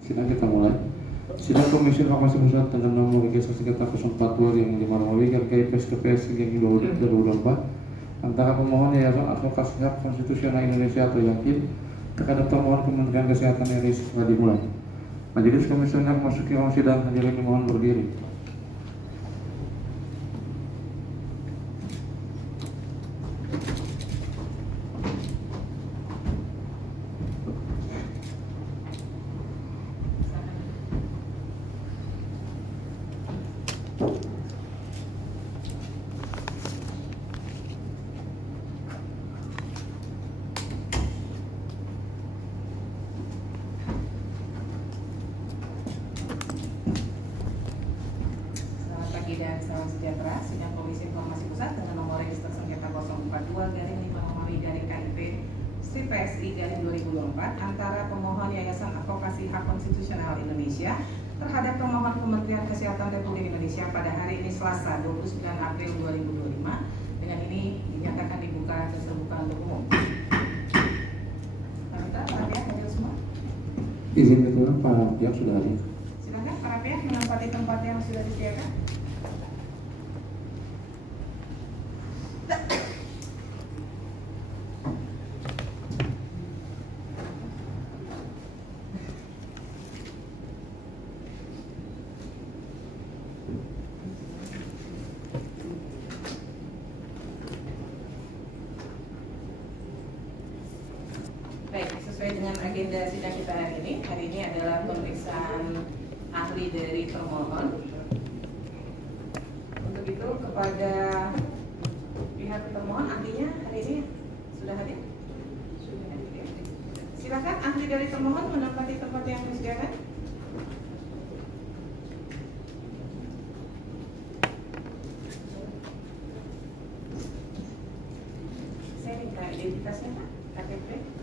Sidang kita mulai. Sidang Komisi Hak Asasi Pusat dengan nomor registrasi sengketa 042 yang dimarawi GKIP TPS yang 2024 antara pemohon Yayasan Advokasi Hak Konstitusional Indonesia atau YAKIN terhadap pemohon Kementerian Kesehatan RI setelah dimulai. Majelis Komisioner memasuki ruang sidang, hadirin dimohon berdiri. Dan salam sejahtera. Sidang Komisi Informasi Pusat dengan nomor register sengketa 042/5-KIP/PSI/2024 antara pemohon Yayasan Advokasi Hak Konstitusional Indonesia terhadap pemohon Kementerian Kesehatan Republik Indonesia pada hari ini Selasa 29 April 2025. Dengan ini dinyatakan dibuka terbuka untuk umum. Para pihak hadir semua. Izin ketua, para pihak sudah hadir. Silakan para pihak menempati tempat yang sudah disediakan. Baik, sesuai dengan agenda sidang kita hari ini adalah pemeriksaan ahli dari termohon. Untuk itu kepada pihak termohon, ahlinya hari ini sudah hadir? Sudah hadir. Silakan ahli dari termohon menempati tempat yang disediakan. Saya minta identitasnya Pak, KTP.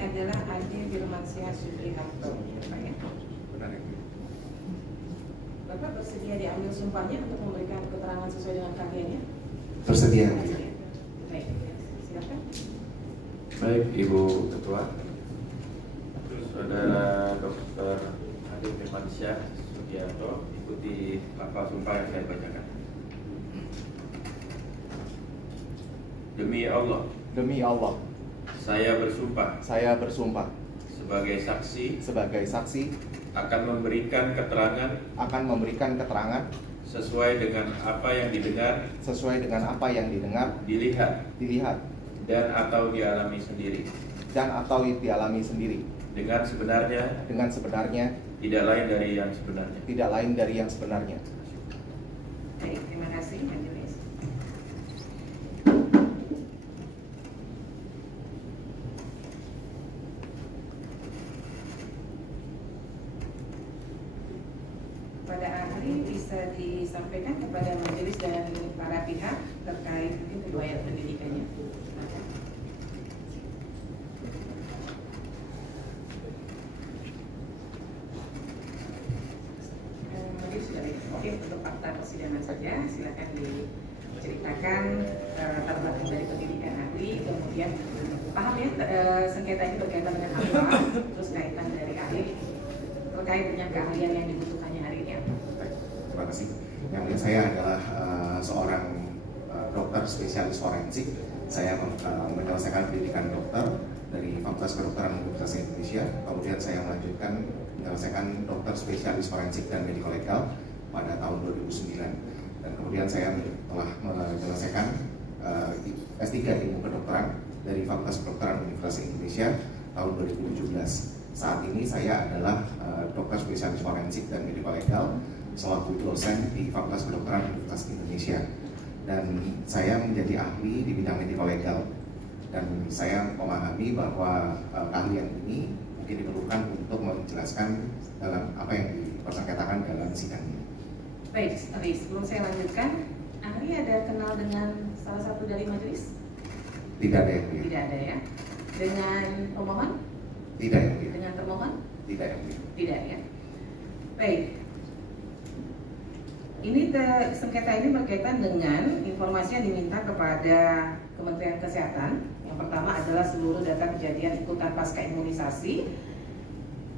Adalah Adi Firmansyah Supriharto, Pak ya? Benar ya. Bapak bersedia diambil sumpahnya untuk memberikan keterangan sesuai dengan keahliannya? Bersedia. Baik, silakan. Baik, Ibu Ketua, Saudara Dr. Adi Firmansyah Supriharto, ikuti lafaz sumpah yang saya bacakan. Demi Allah. Demi Allah, Saya bersumpah sebagai saksi akan memberikan keterangan sesuai dengan apa yang didengar, dilihat dan atau dialami sendiri dengan sebenarnya, tidak lain dari yang sebenarnya. Baik, terima kasih majelis. Pada ahli bisa disampaikan kepada majelis dan para pihak terkait mungkin riwayat pendidikannya. Majelis sudah oke untuk fakta persidangan saja. Silakan diceritakan latar belakang dari pendidikan ahli, kemudian paham ya sengketa ini berkaitan dengan apa, terus kaitan dari ahli terkait dengan keahlian yang dibutuhkannya hari ini. Baik, terima kasih. Yang mulia, saya adalah seorang dokter spesialis forensik. Saya menyelesaikan pendidikan dokter dari Fakultas Kedokteran Universitas Indonesia. Kemudian saya melanjutkan menyelesaikan dokter spesialis forensik dan medical legal pada tahun 2009. Dan kemudian saya telah menyelesaikan S3 ilmu kedokteran dari Fakultas Kedokteran Universitas Indonesia tahun 2017. Saat ini saya adalah dokter spesialis forensik dan medical legal selaku dosen di Fakultas Kedokteran Universitas Indonesia, dan saya menjadi ahli di bidang medical legal, dan saya memahami bahwa keahlian ini mungkin diperlukan untuk menjelaskan dalam apa yang dipersengketakan dalam sidang ini. Baik, sebelum saya lanjutkan, ahli ada kenal dengan salah satu dari majelis? Tidak ada yang mulia. Tidak ada ya. Dengan pemohon? Tidak yang mulia. Dengan termohon? Tidak yang mulia. Tidak ya. Baik. Ini sengketa ini berkaitan dengan informasi yang diminta kepada Kementerian Kesehatan. Yang pertama adalah seluruh data kejadian ikutan pasca imunisasi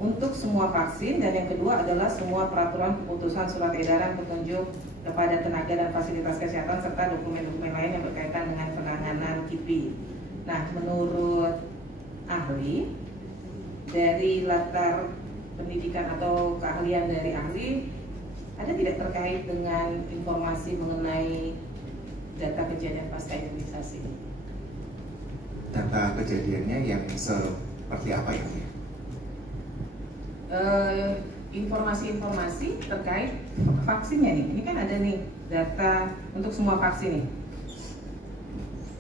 untuk semua vaksin, dan yang kedua adalah semua peraturan, keputusan, surat edaran, petunjuk kepada tenaga dan fasilitas kesehatan serta dokumen-dokumen lain yang berkaitan dengan penanganan KIPI. Nah, menurut ahli, dari latar pendidikan atau keahlian dari ahli, ada tidak terkait dengan informasi mengenai data kejadian pasca imunisasi? Data kejadiannya yang seperti apa ya? Informasi-informasi terkait vaksinnya nih. Ini kan ada nih data untuk semua vaksin nih.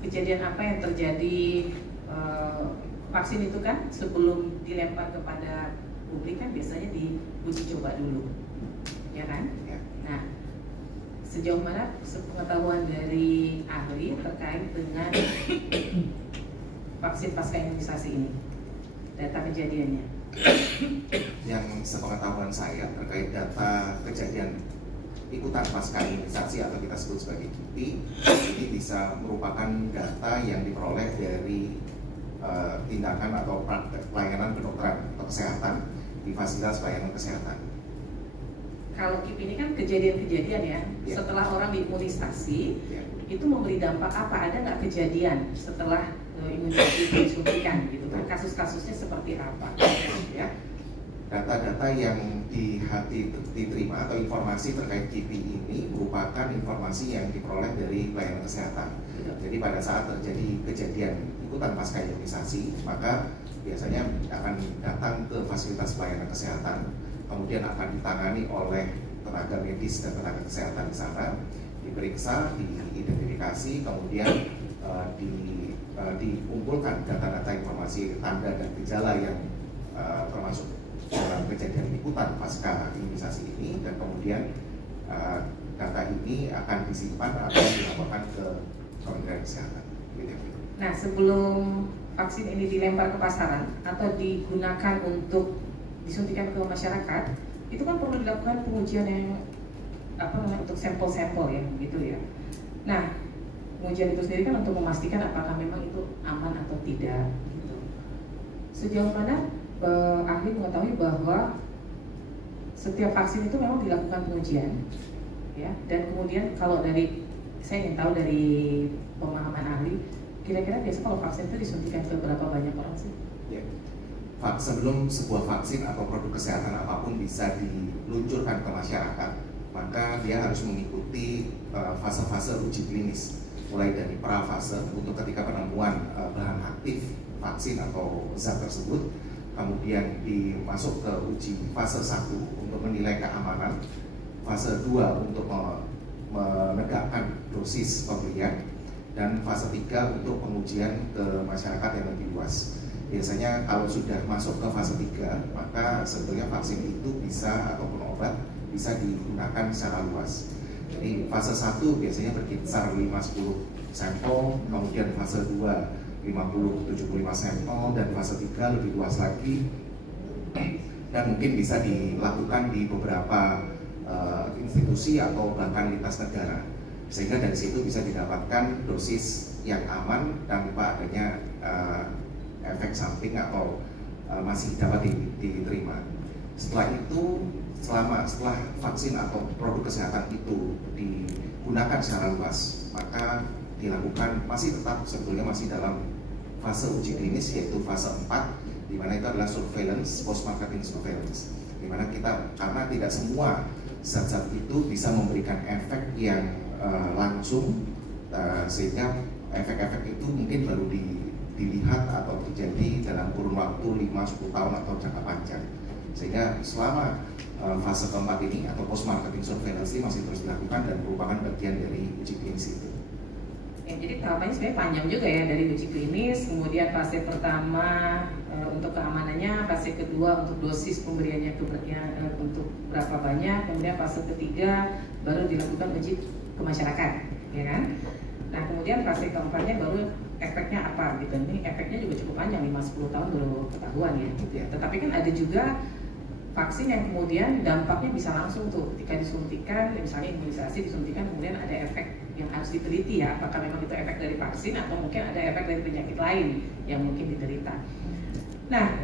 Kejadian apa yang terjadi vaksin itu kan sebelum dilempar kepada publik kan biasanya diuji coba dulu, ya kan? Ya. Nah, sejauh mana pengetahuan dari ahli terkait dengan vaksin pasca imunisasi ini, data kejadiannya? Yang sepengetahuan saya terkait data kejadian ikutan pasca imunisasi atau kita sebut sebagai KIPI, ini bisa merupakan data yang diperoleh dari tindakan atau praktek pelayanan kedokteran atau kesehatan di fasilitas pelayanan kesehatan. Kalau KIPI ini kan kejadian-kejadian ya, setelah orang diimunisasi, itu memberi dampak apa? Ada nggak kejadian setelah imunisasi disuntikan gitu kan? Kasus-kasusnya seperti apa? Ya. Data-data yang diterima atau informasi terkait KIPI ini merupakan informasi yang diperoleh dari pelayanan kesehatan. Jadi pada saat terjadi kejadian ikutan pasca imunisasi, maka biasanya akan datang ke fasilitas pelayanan kesehatan, kemudian akan ditangani oleh tenaga medis dan tenaga kesehatan di sana, diperiksa, diidentifikasi, kemudian dikumpulkan data-data informasi tanda dan gejala yang termasuk dalam kejadian ikutan pasca imunisasi ini, dan kemudian data ini akan disimpan atau dilaporkan ke Kementerian Kesehatan. Nah, sebelum vaksin ini dilempar ke pasaran atau digunakan untuk disuntikan ke masyarakat, itu kan perlu dilakukan pengujian yang untuk sampel-sampel ya, gitu ya. Nah, pengujian itu sendiri kan untuk memastikan apakah memang itu aman atau tidak. Gitu. Sejauh mana ahli mengetahui bahwa setiap vaksin itu memang dilakukan pengujian, ya. Dan kemudian kalau saya ingin tahu dari pemahaman ahli, kira-kira biasa kalau vaksin itu disuntikan ke berapa banyak orang sih? Ya. Sebelum sebuah vaksin atau produk kesehatan apapun bisa diluncurkan ke masyarakat, maka dia harus mengikuti fase-fase uji klinis, mulai dari prafase untuk ketika penemuan bahan aktif vaksin atau zat tersebut, kemudian dimasuk ke uji fase 1 untuk menilai keamanan, fase 2 untuk menegakkan dosis pemberian, dan fase 3 untuk pengujian ke masyarakat yang lebih luas. Biasanya kalau sudah masuk ke fase 3, maka sebetulnya vaksin itu bisa ataupun obat bisa digunakan secara luas. Jadi fase 1 biasanya berkisar 5-10 sampel, kemudian fase 2 50-75 sampel, dan fase 3 lebih luas lagi, dan mungkin bisa dilakukan di beberapa institusi atau bahkan lintas negara, sehingga dari situ bisa didapatkan dosis yang aman tanpa adanya efek samping atau masih dapat diterima. Setelah itu, setelah vaksin atau produk kesehatan itu digunakan secara luas, maka dilakukan sebetulnya masih dalam fase uji klinis, yaitu fase 4, di mana itu adalah surveillance, post marketing surveillance, di mana karena tidak semua zat-zat itu bisa memberikan efek yang langsung, sehingga efek-efek itu mungkin baru dilihat atau terjadi dalam kurun waktu 5-10 tahun atau jangka panjang, sehingga selama fase keempat ini atau post marketing surveillance ini masih terus dilakukan dan merupakan bagian dari uji klinis itu. Ya, jadi tahapannya sebenarnya panjang juga ya, dari uji klinis, kemudian fase pertama untuk keamanannya, fase kedua untuk dosis pemberiannya untuk berapa banyak, kemudian fase ketiga baru dilakukan uji ke masyarakat, ya kan? Nah, kemudian kemudian fase keempatnya baru efeknya apa gitu. Ini efeknya juga cukup panjang, 5-10 tahun baru ketahuan ya gitu ya. Tetapi kan ada juga vaksin yang kemudian dampaknya bisa langsung tuh ketika disuntikan, misalnya imunisasi disuntikan kemudian ada efek yang harus diteliti ya, apakah memang itu efek dari vaksin atau mungkin ada efek dari penyakit lain yang mungkin diderita. Nah,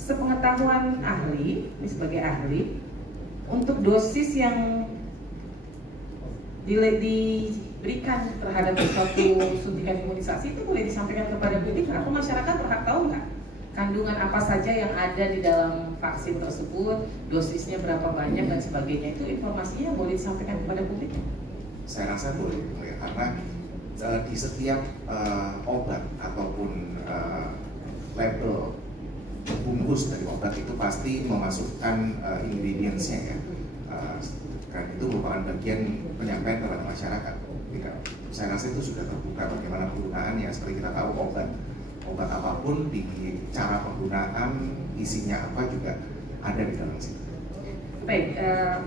sepengetahuan ahli, ini sebagai ahli, untuk dosis yang diberikan terhadap suatu suntikan imunisasi itu boleh disampaikan kepada publik atau masyarakat berhak tahu nggak kandungan apa saja yang ada di dalam vaksin tersebut, dosisnya berapa banyak dan sebagainya, itu informasinya boleh disampaikan kepada publik? Saya rasa boleh ya, karena di setiap obat ataupun label bungkus dari obat itu pasti memasukkan ingredients-nya ya, dan itu merupakan bagian penyampaian kepada masyarakat. Tidak, saya rasa itu sudah terbuka bagaimana penggunaannya. Seperti kita tahu obat apapun di cara penggunaan isinya apa juga ada di dalam situ. Baik,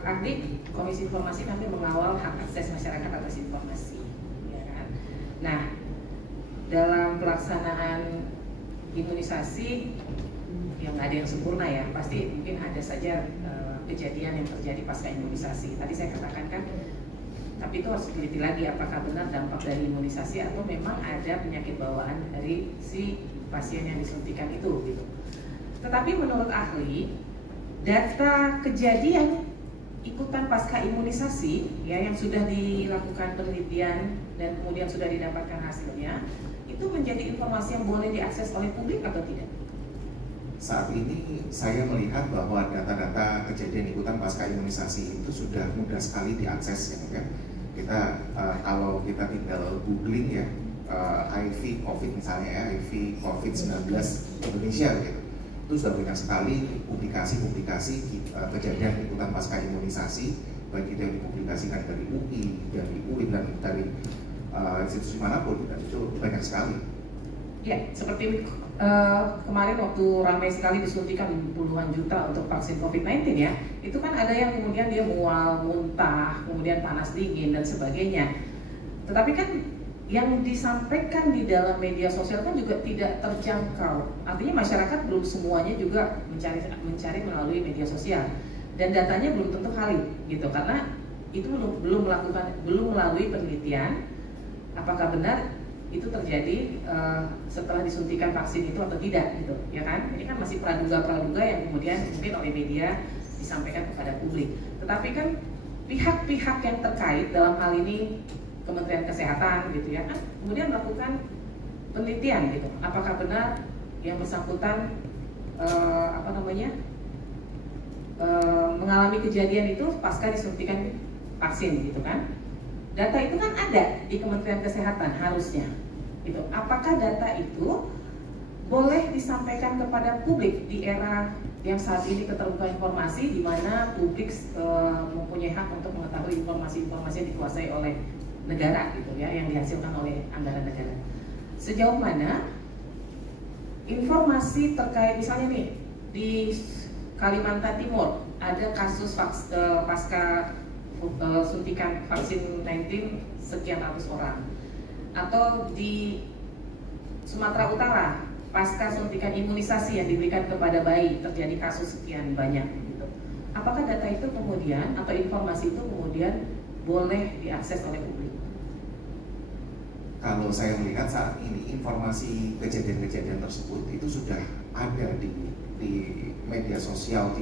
ahli Komisi Informasi kami mengawal hak akses masyarakat atas informasi, ya kan? Nah, dalam pelaksanaan imunisasi yang ada yang sempurna ya, pasti mungkin ada saja kejadian yang terjadi pasca imunisasi. Tadi saya katakan kan, tapi itu harus diteliti lagi apakah benar dampak dari imunisasi atau memang ada penyakit bawaan dari si pasien yang disuntikan itu gitu. Tetapi menurut ahli, data kejadian ikutan pasca imunisasi ya yang sudah dilakukan penelitian dan kemudian sudah didapatkan hasilnya, itu menjadi informasi yang boleh diakses oleh publik atau tidak? Saat ini saya melihat bahwa data-data kejadian ikutan pasca imunisasi itu sudah mudah sekali diakses ya kan. Kita kalau kita tinggal googling ya, HIV COVID misalnya ya, HIV COVID-19 Indonesia gitu, itu sudah banyak sekali publikasi-publikasi kejadian ikutan pasca imunisasi, baik itu yang dipublikasikan dari UI, dari UIN dan dari institusi manapun, dan itu banyak sekali. Ya, seperti kemarin waktu ramai sekali disuntikan puluhan juta untuk vaksin COVID-19 ya, itu kan ada yang kemudian dia mual, muntah, kemudian panas dingin dan sebagainya. Tetapi kan yang disampaikan di dalam media sosial kan juga tidak terjangkau. Artinya masyarakat belum semuanya juga mencari melalui media sosial dan datanya belum tentu valid gitu, karena itu belum melalui penelitian apakah benar itu terjadi setelah disuntikan vaksin itu atau tidak gitu, ya kan? Ini kan masih praduga-praduga yang kemudian mungkin oleh media disampaikan kepada publik. Tetapi kan pihak-pihak yang terkait dalam hal ini Kementerian Kesehatan gitu ya kan, kemudian melakukan penelitian gitu, apakah benar yang bersangkutan mengalami kejadian itu pasca disuntikan vaksin gitu kan? Data itu kan ada di Kementerian Kesehatan harusnya, gitu. Apakah data itu boleh disampaikan kepada publik di era yang saat ini keterbukaan informasi, di mana publik mempunyai hak untuk mengetahui informasi-informasi yang dikuasai oleh negara, gitu ya, yang dihasilkan oleh anggaran negara. Sejauh mana informasi terkait misalnya nih di Kalimantan Timur ada kasus pasca suntikan vaksin 19 sekian ratus orang, atau di Sumatera Utara pasca suntikan imunisasi yang diberikan kepada bayi terjadi kasus sekian banyak gitu. Apakah data itu kemudian atau informasi itu kemudian boleh diakses oleh publik? Kalau saya melihat saat ini informasi kejadian-kejadian tersebut itu sudah ada di media sosial,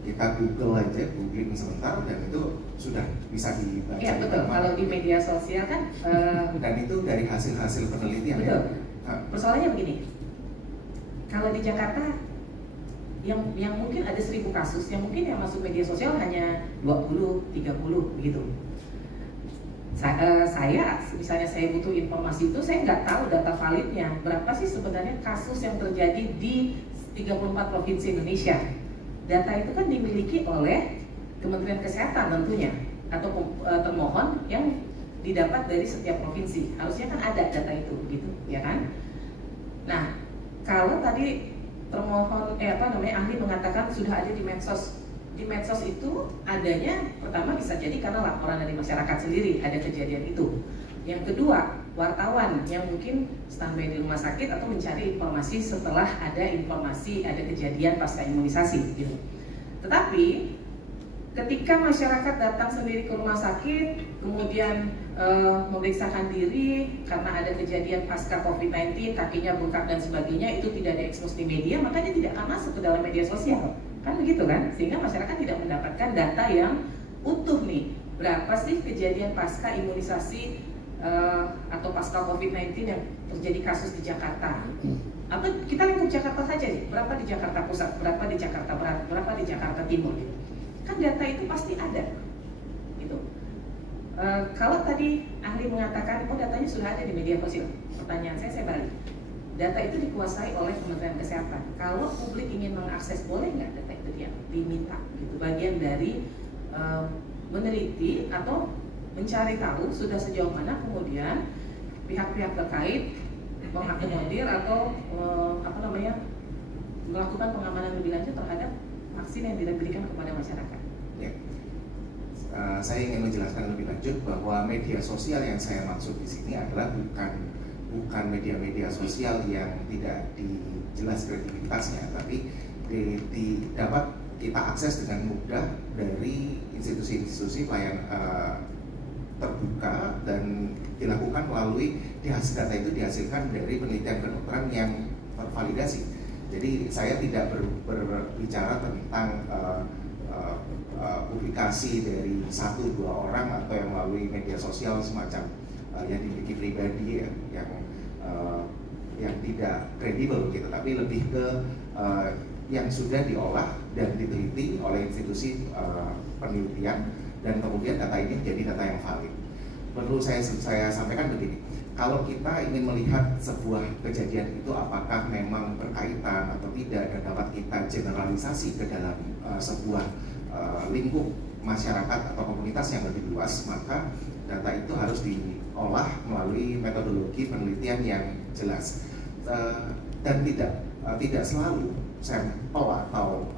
kita Google aja, googling sebentar dan itu sudah bisa dibaca. Ya betul, kalau di media sosial kan dan itu dari hasil-hasil penelitian. Betul. Ya? Persoalannya begini, kalau di Jakarta yang mungkin ada 1000 kasus, yang mungkin yang masuk media sosial hanya 20, 30 begitu. Saya misalnya saya butuh informasi itu, saya nggak tahu data validnya berapa sih sebenarnya kasus yang terjadi di 34 provinsi Indonesia. Data itu kan dimiliki oleh Kementerian Kesehatan tentunya, atau termohon yang didapat dari setiap provinsi. Harusnya kan ada data itu, gitu, ya kan? Nah, kalau tadi termohon ahli mengatakan sudah ada di medsos. Di medsos itu adanya pertama bisa jadi karena laporan dari masyarakat sendiri ada kejadian itu. Yang kedua, wartawan yang mungkin standby di rumah sakit atau mencari informasi setelah ada informasi ada kejadian pasca imunisasi gitu. Tetapi ketika masyarakat datang sendiri ke rumah sakit, kemudian memeriksakan diri karena ada kejadian pasca COVID-19, kakinya bengkak dan sebagainya, itu tidak diekspos di media, makanya tidak akan masuk ke dalam media sosial. Kan begitu kan? Sehingga masyarakat tidak mendapatkan data yang utuh nih. Berapa sih kejadian pasca imunisasi atau pasca COVID-19 yang terjadi kasus di Jakarta? Atau kita lingkup Jakarta saja sih, berapa di Jakarta Pusat, berapa di Jakarta Barat, berapa di Jakarta Timur gitu. Kan data itu pasti ada gitu. Kalau tadi ahli mengatakan, oh datanya sudah ada di media sosial, pertanyaan saya balik, data itu dikuasai oleh Kementerian Kesehatan. Kalau publik ingin mengakses, boleh nggak data itu dia diminta gitu, bagian dari meneliti atau mencari tahu sudah sejauh mana kemudian pihak-pihak terkait mengakomodir atau melakukan pengamanan lebih lanjut terhadap vaksin yang diberikan kepada masyarakat. Ya. Saya ingin menjelaskan lebih lanjut bahwa media sosial yang saya maksud di sini adalah bukan media-media sosial yang tidak dijelas kredibilitasnya, tapi dapat kita akses dengan mudah dari institusi-institusi pelayanan terbuka dan dilakukan melalui data itu dihasilkan dari penelitian kedokteran yang tervalidasi. Jadi saya tidak berbicara tentang publikasi dari 1-2 orang atau yang melalui media sosial semacam yang dimiliki pribadi yang tidak kredibel gitu, tapi lebih ke yang sudah diolah dan diteliti oleh institusi penelitian dan kemudian data ini menjadi data yang valid. Perlu saya sampaikan begini, kalau kita ingin melihat sebuah kejadian itu apakah memang berkaitan atau tidak dan dapat kita generalisasi ke dalam sebuah lingkup masyarakat atau komunitas yang lebih luas, maka data itu harus diolah melalui metodologi penelitian yang jelas dan tidak selalu sampel atau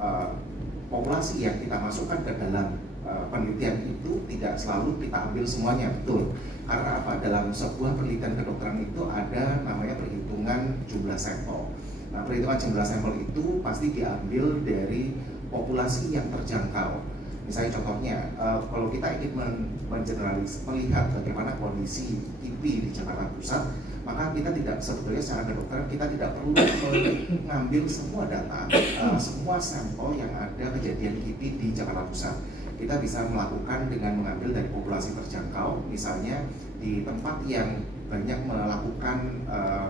populasi yang kita masukkan ke dalam penelitian itu tidak selalu kita ambil semuanya, betul. Karena apa? Dalam sebuah penelitian kedokteran itu ada namanya perhitungan jumlah sampel. Nah, perhitungan jumlah sampel itu pasti diambil dari populasi yang terjangkau. Misalnya contohnya, kalau kita ingin melihat bagaimana kondisi KIPI di Jakarta Pusat, maka kita tidak, sebetulnya secara kedokteran kita tidak perlu mengambil semua data, semua sampel yang ada kejadian KIPI di Jakarta Pusat. Kita bisa melakukan dengan mengambil dari populasi terjangkau, misalnya di tempat yang banyak melakukan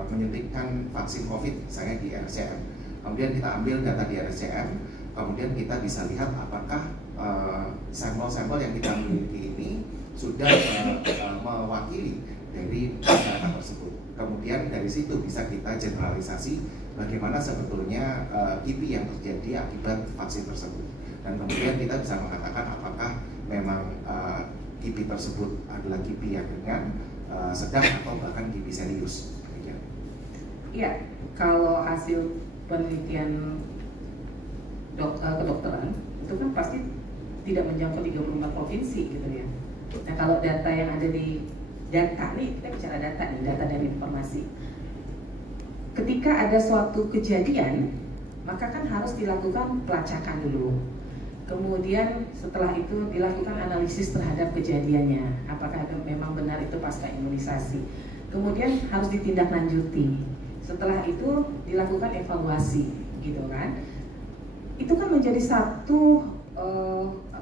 menyuntikkan vaksin COVID, misalnya di RSCM. Kemudian kita ambil data di RSCM, kemudian kita bisa lihat apakah sampel-sampel yang kita miliki ini sudah mewakili dari data tersebut. Kemudian dari situ bisa kita generalisasi bagaimana sebetulnya KIPI yang terjadi akibat vaksin tersebut. Dan kemudian kita bisa mengatakan apakah memang KIPI tersebut adalah KIPI yang ringan, sedang atau bahkan KIPI serius. Iya, kalau hasil penelitian kedokteran itu kan pasti tidak menjangkau 34 provinsi gitu ya. Nah, kalau data yang ada di data nih, kita bicara data nih, data dari informasi. Ketika ada suatu kejadian, maka kan harus dilakukan pelacakan dulu. Kemudian setelah itu dilakukan analisis terhadap kejadiannya, apakah memang benar itu pasca imunisasi. Kemudian harus ditindaklanjuti. Setelah itu dilakukan evaluasi, gitu kan? Itu kan menjadi satu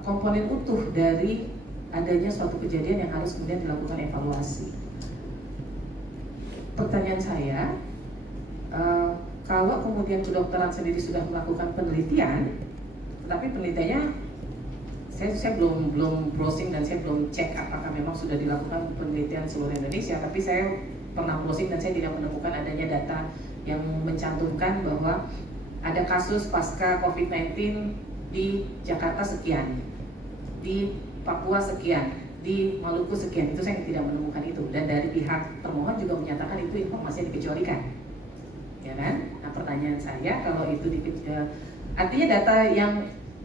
komponen utuh dari adanya suatu kejadian yang harus kemudian dilakukan evaluasi. Pertanyaan saya, kalau kemudian kedokteran sendiri sudah melakukan penelitian, tapi penelitiannya saya belum browsing dan saya belum cek apakah memang sudah dilakukan penelitian seluruh Indonesia, tapi saya pernah browsing dan saya tidak menemukan adanya data yang mencantumkan bahwa ada kasus pasca COVID-19 di Jakarta sekian, di Papua sekian, di Maluku sekian. Itu saya tidak menemukan itu, dan dari pihak termohon juga menyatakan itu informasi dikecualikan, ya kan? Nah, pertanyaan saya, kalau itu artinya data yang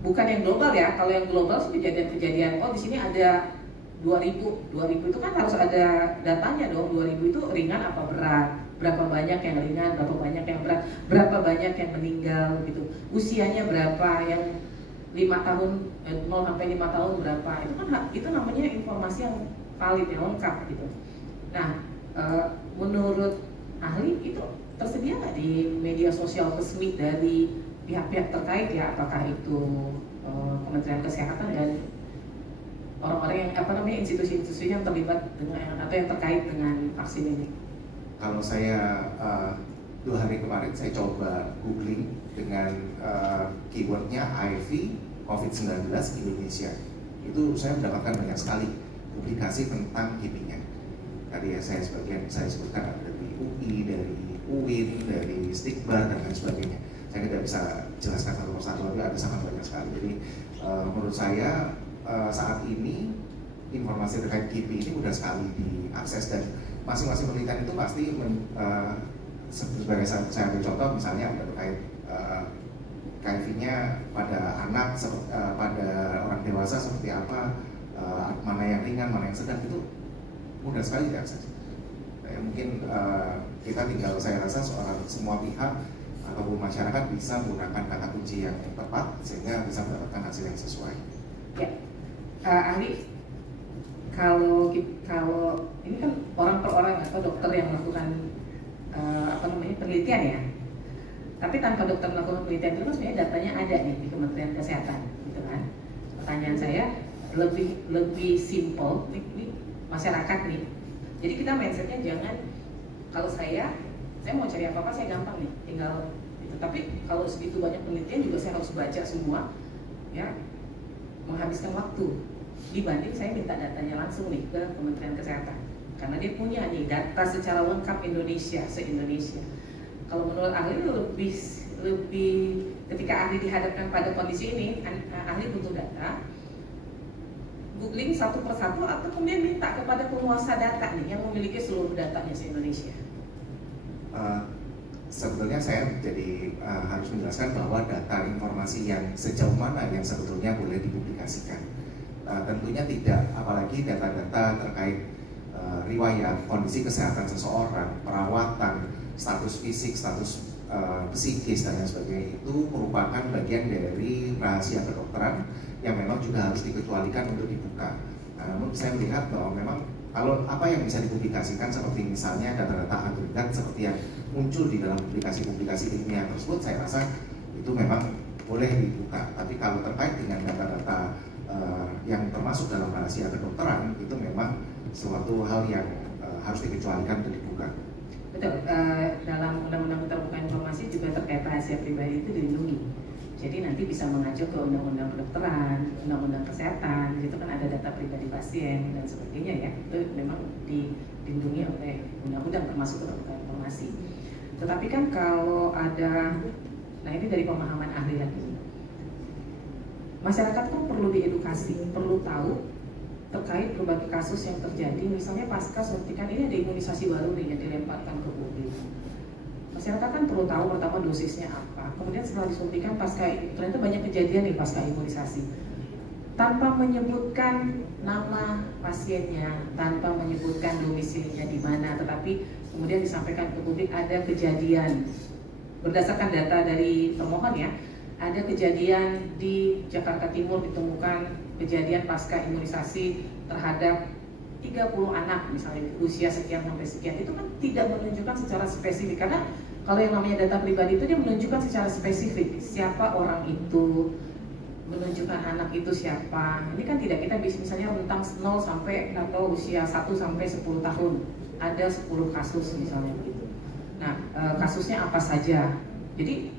bukan yang global ya. Kalau yang global sih kejadian-kejadian, oh di sini ada 2 2000 itu kan harus ada datanya dong. 2000 itu ringan apa berat, berapa banyak yang ringan, berapa banyak yang berat, berapa banyak yang meninggal gitu, usianya berapa, yang 5 tahun 0 sampai 5 tahun berapa, itu kan itu namanya informasi yang valid, yang lengkap gitu. Nah, menurut ahli itu tersedia nggak di media sosial resmi dari pihak-pihak terkait ya, apakah itu Kementerian Kesehatan dan orang-orang yang institusi-institusi yang terlibat dengan atau yang terkait dengan vaksin ini? Kalau saya 2 hari kemarin saya coba googling dengan keywordnya IV COVID-19 Indonesia, itu saya mendapatkan banyak sekali publikasi tentang KIPI-nya. Tadi ya saya sebutkan ada dari UI, dari UIN, dari Stikbar dan lain sebagainya. Saya tidak bisa jelaskan satu persatu, tapi ada sangat banyak sekali. Jadi menurut saya saat ini informasi terkait KIPI ini mudah sekali diakses, dan masing-masing penelitian itu pasti sebagai saya ambil contoh misalnya terkait HIV-nya pada anak, pada orang dewasa seperti apa, mana yang ringan, mana yang sedang, itu mudah sekali diakses. Mungkin kita tinggal, saya rasa semua pihak ataupun masyarakat bisa menggunakan kata kunci yang tepat sehingga bisa mendapatkan hasil yang sesuai. Ya, ahli, kalau ini kan orang per orang atau dokter yang melakukan penelitian ya, tapi tanpa dokter melakukan penelitian itu kan sebenarnya datanya ada nih di Kementerian Kesehatan, gitu kan? Pertanyaan saya lebih simple nih, masyarakat nih. Jadi kita mindsetnya jangan, kalau saya mau cari apa-apa saya gampang nih, tinggal gitu. Tapi kalau segitu banyak penelitian juga saya harus baca semua, ya, menghabiskan waktu. Dibanding saya minta datanya langsung nih ke Kementerian Kesehatan, karena dia punya nih data secara lengkap Indonesia, se-Indonesia. Kalau menurut ahli lebih ketika ahli dihadapkan pada kondisi ini, ahli butuh data, googling satu persatu atau kemudian minta kepada penguasa data nih yang memiliki seluruh datanya se-Indonesia. Sebetulnya saya jadi harus menjelaskan bahwa data informasi yang sejauh mana yang sebetulnya boleh dipublikasikan. Tentunya tidak, apalagi data-data terkait riwayat, kondisi kesehatan seseorang, perawatan, status fisik, status psikis dan lain sebagainya, itu merupakan bagian dari rahasia kedokteran yang memang juga harus dikecualikan untuk dibuka. Namun saya melihat bahwa memang kalau apa yang bisa dipublikasikan seperti misalnya data-data agregat seperti yang muncul di dalam publikasi-publikasi ilmiah tersebut, saya rasa itu memang boleh dibuka. Tapi kalau terkait dengan data-data yang termasuk dalam rahasia kedokteran, itu memang suatu hal yang harus dikecualikan untuk dibuka. Betul, dalam Undang-Undang Keterbukaan Informasi juga terkait rahasia pribadi itu dilindungi. Jadi nanti bisa mengacu ke Undang-Undang Kedokteran, Undang-Undang Kesehatan, itu kan ada data pribadi pasien dan sebagainya ya. Itu memang dilindungi oleh Undang-Undang termasuk Keterbukaan Informasi. Tetapi kan kalau ada, nah ini dari pemahaman ahli lagi, masyarakat kan perlu diedukasi, perlu tahu terkait berbagai kasus yang terjadi, misalnya pasca suntikan ini ada imunisasi baru nih yang dilemparkan ke publik. Masyarakat kan perlu tahu pertama dosisnya apa, kemudian setelah disuntikan pasca, ternyata banyak kejadian nih pasca imunisasi. Tanpa menyebutkan nama pasiennya, tanpa menyebutkan domisilinya di mana, tetapi kemudian disampaikan ke publik ada kejadian, berdasarkan data dari termohon ya, ada kejadian di Jakarta Timur ditemukan kejadian pasca imunisasi terhadap 30 anak misalnya usia sekian sampai sekian, itu kan tidak menunjukkan secara spesifik, karena kalau yang namanya data pribadi itu dia menunjukkan secara spesifik siapa orang itu, menunjukkan anak itu siapa. Ini kan tidak, kita bisa misalnya rentang 0 sampai atau usia 1 sampai 10 tahun ada 10 kasus misalnya begitu. Nah, kasusnya apa saja? Jadi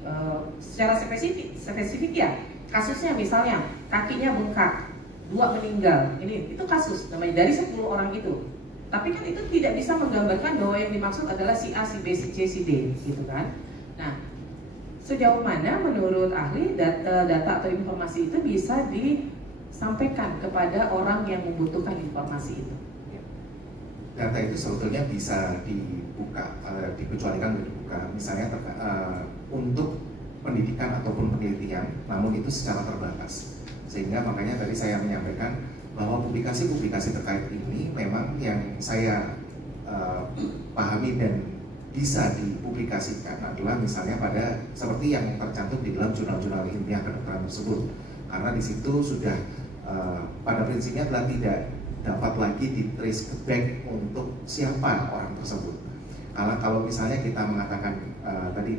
secara spesifik ya, kasusnya misalnya kakinya bengkak, 2 meninggal, ini itu kasus namanya dari 10 orang itu. Tapi kan itu tidak bisa menggambarkan bahwa yang dimaksud adalah si A, si B, si C, si D, gitu kan. Nah, sejauh mana menurut ahli data atau informasi itu bisa disampaikan kepada orang yang membutuhkan informasi itu? Data itu sebetulnya bisa dibuka, dikecualikan untuk dibuka, misalnya untuk pendidikan ataupun penelitian, namun itu secara terbatas. Sehingga makanya tadi saya menyampaikan bahwa publikasi-publikasi terkait ini memang yang saya pahami dan bisa dipublikasikan adalah misalnya pada seperti yang tercantum di dalam jurnal-jurnal ilmiah kedokteran tersebut, karena di situ sudah pada prinsipnya adalah tidak dapat lagi di-trace back untuk siapa orang tersebut. Karena kalau misalnya kita mengatakan tadi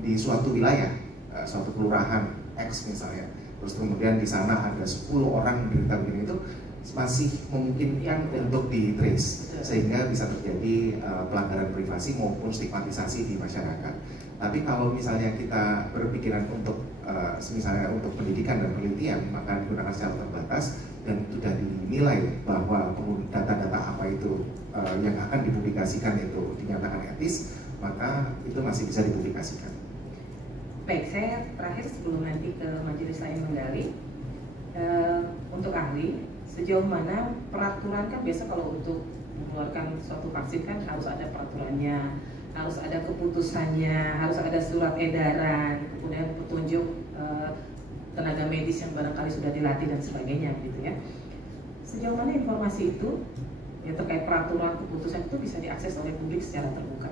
di suatu wilayah, suatu kelurahan X misalnya, terus kemudian di sana ada 10 orang menderita begini, itu masih memungkinkan untuk di-trace sehingga bisa terjadi pelanggaran privasi maupun stigmatisasi di masyarakat. Tapi kalau misalnya kita berpikiran untuk misalnya untuk pendidikan dan penelitian, maka digunakan secara terbatas dan sudah dinilai bahwa data-data apa itu yang akan dipublikasikan itu dinyatakan etis, maka itu masih bisa dipublikasikan. Baik, saya terakhir sebelum nanti ke majelis lain menggali, untuk ahli, sejauh mana peraturan kan biasa kalau untuk mengeluarkan suatu vaksin kan harus ada peraturannya, harus ada keputusannya, harus ada surat edaran, kemudian petunjuk tenaga medis yang barangkali sudah dilatih dan sebagainya, gitu ya. Sejauh mana informasi itu ya terkait peraturan keputusan itu bisa diakses oleh publik secara terbuka?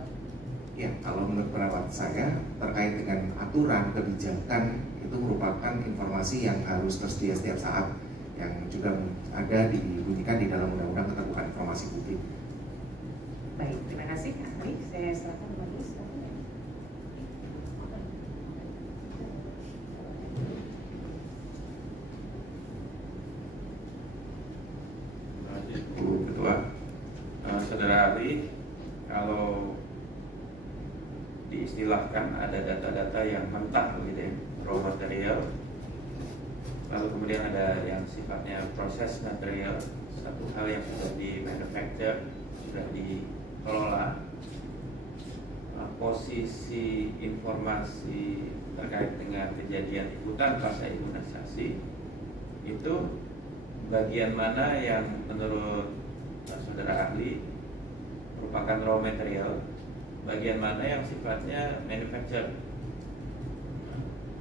Ya, kalau menurut pendapat saya terkait dengan aturan kebijakan itu merupakan informasi yang harus tersedia setiap saat, yang juga ada dibunyikan di dalam Undang-Undang Keterbukaan Informasi Publik. Baik, terima kasih. Ahli, saya serahkan majelis. Bu Ketua, saudara ahli, kalau diistilahkan ada data-data yang mentah begitu ya, raw material, lalu kemudian ada yang sifatnya proses material, satu hal yang sudah di manufacture, sudah dikelola. Posisi informasi terkait dengan kejadian ikutan fase imunisasi itu bagian mana yang menurut saudara ahli merupakan raw material, bagian mana yang sifatnya manufactured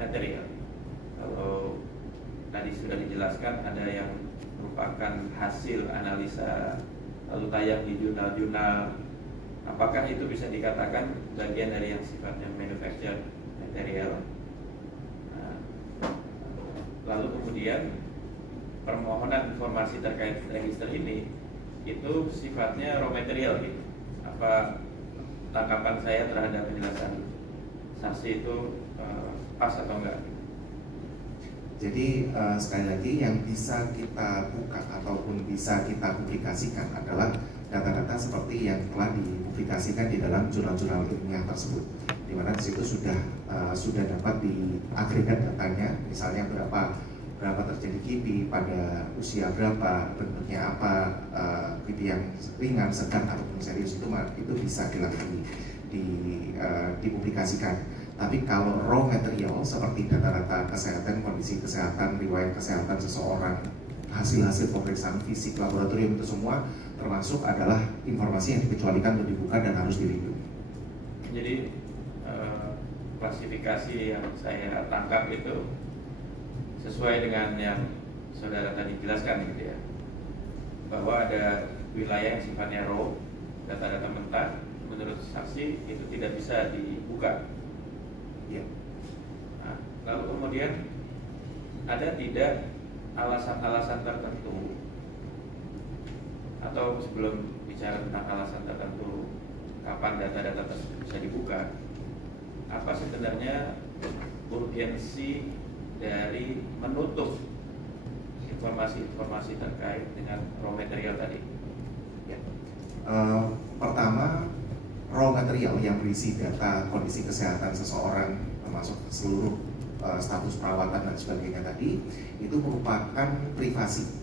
material. Kalau tadi sudah dijelaskan ada yang merupakan hasil analisa lalu tayang di jurnal-jurnal, apakah itu bisa dikatakan bagian dari yang sifatnya manufactured material? Lalu kemudian permohonan informasi terkait register ini itu sifatnya raw material gitu. Apa tanggapan saya terhadap penjelasan saksi itu pas atau enggak? Jadi sekali lagi yang bisa kita buka ataupun bisa kita publikasikan adalah data-data seperti yang telah dipublikasikan di dalam jurnal-jurnal ilmiah tersebut, di mana di situ sudah dapat diagregat datanya, misalnya berapa terjadi KIPI pada usia berapa, bentuknya apa, KIPI yang ringan, sedang ataupun serius, itu bisa dipublikasikan. Tapi kalau raw material seperti data-data kesehatan, kondisi kesehatan, riwayat kesehatan seseorang, hasil-hasil pemeriksaan fisik, laboratorium, itu semua termasuk adalah informasi yang dikecualikan untuk dibuka dan harus dilindungi. Jadi klasifikasi yang saya tangkap itu sesuai dengan yang saudara tadi jelaskan gitu ya, bahwa ada wilayah yang sifatnya raw, data-data mentah, menurut saksi itu tidak bisa dibuka. Ya. Nah, lalu kemudian ada tidak alasan-alasan tertentu, atau sebelum bicara tentang alasan tertentu kapan data-data tersebut bisa dibuka, apa sebenarnya urgensi dari menutup informasi-informasi terkait dengan raw material tadi? Ya. Pertama, raw material yang berisi data kondisi kesehatan seseorang, termasuk seluruh status perawatan dan sebagainya tadi, itu merupakan privasi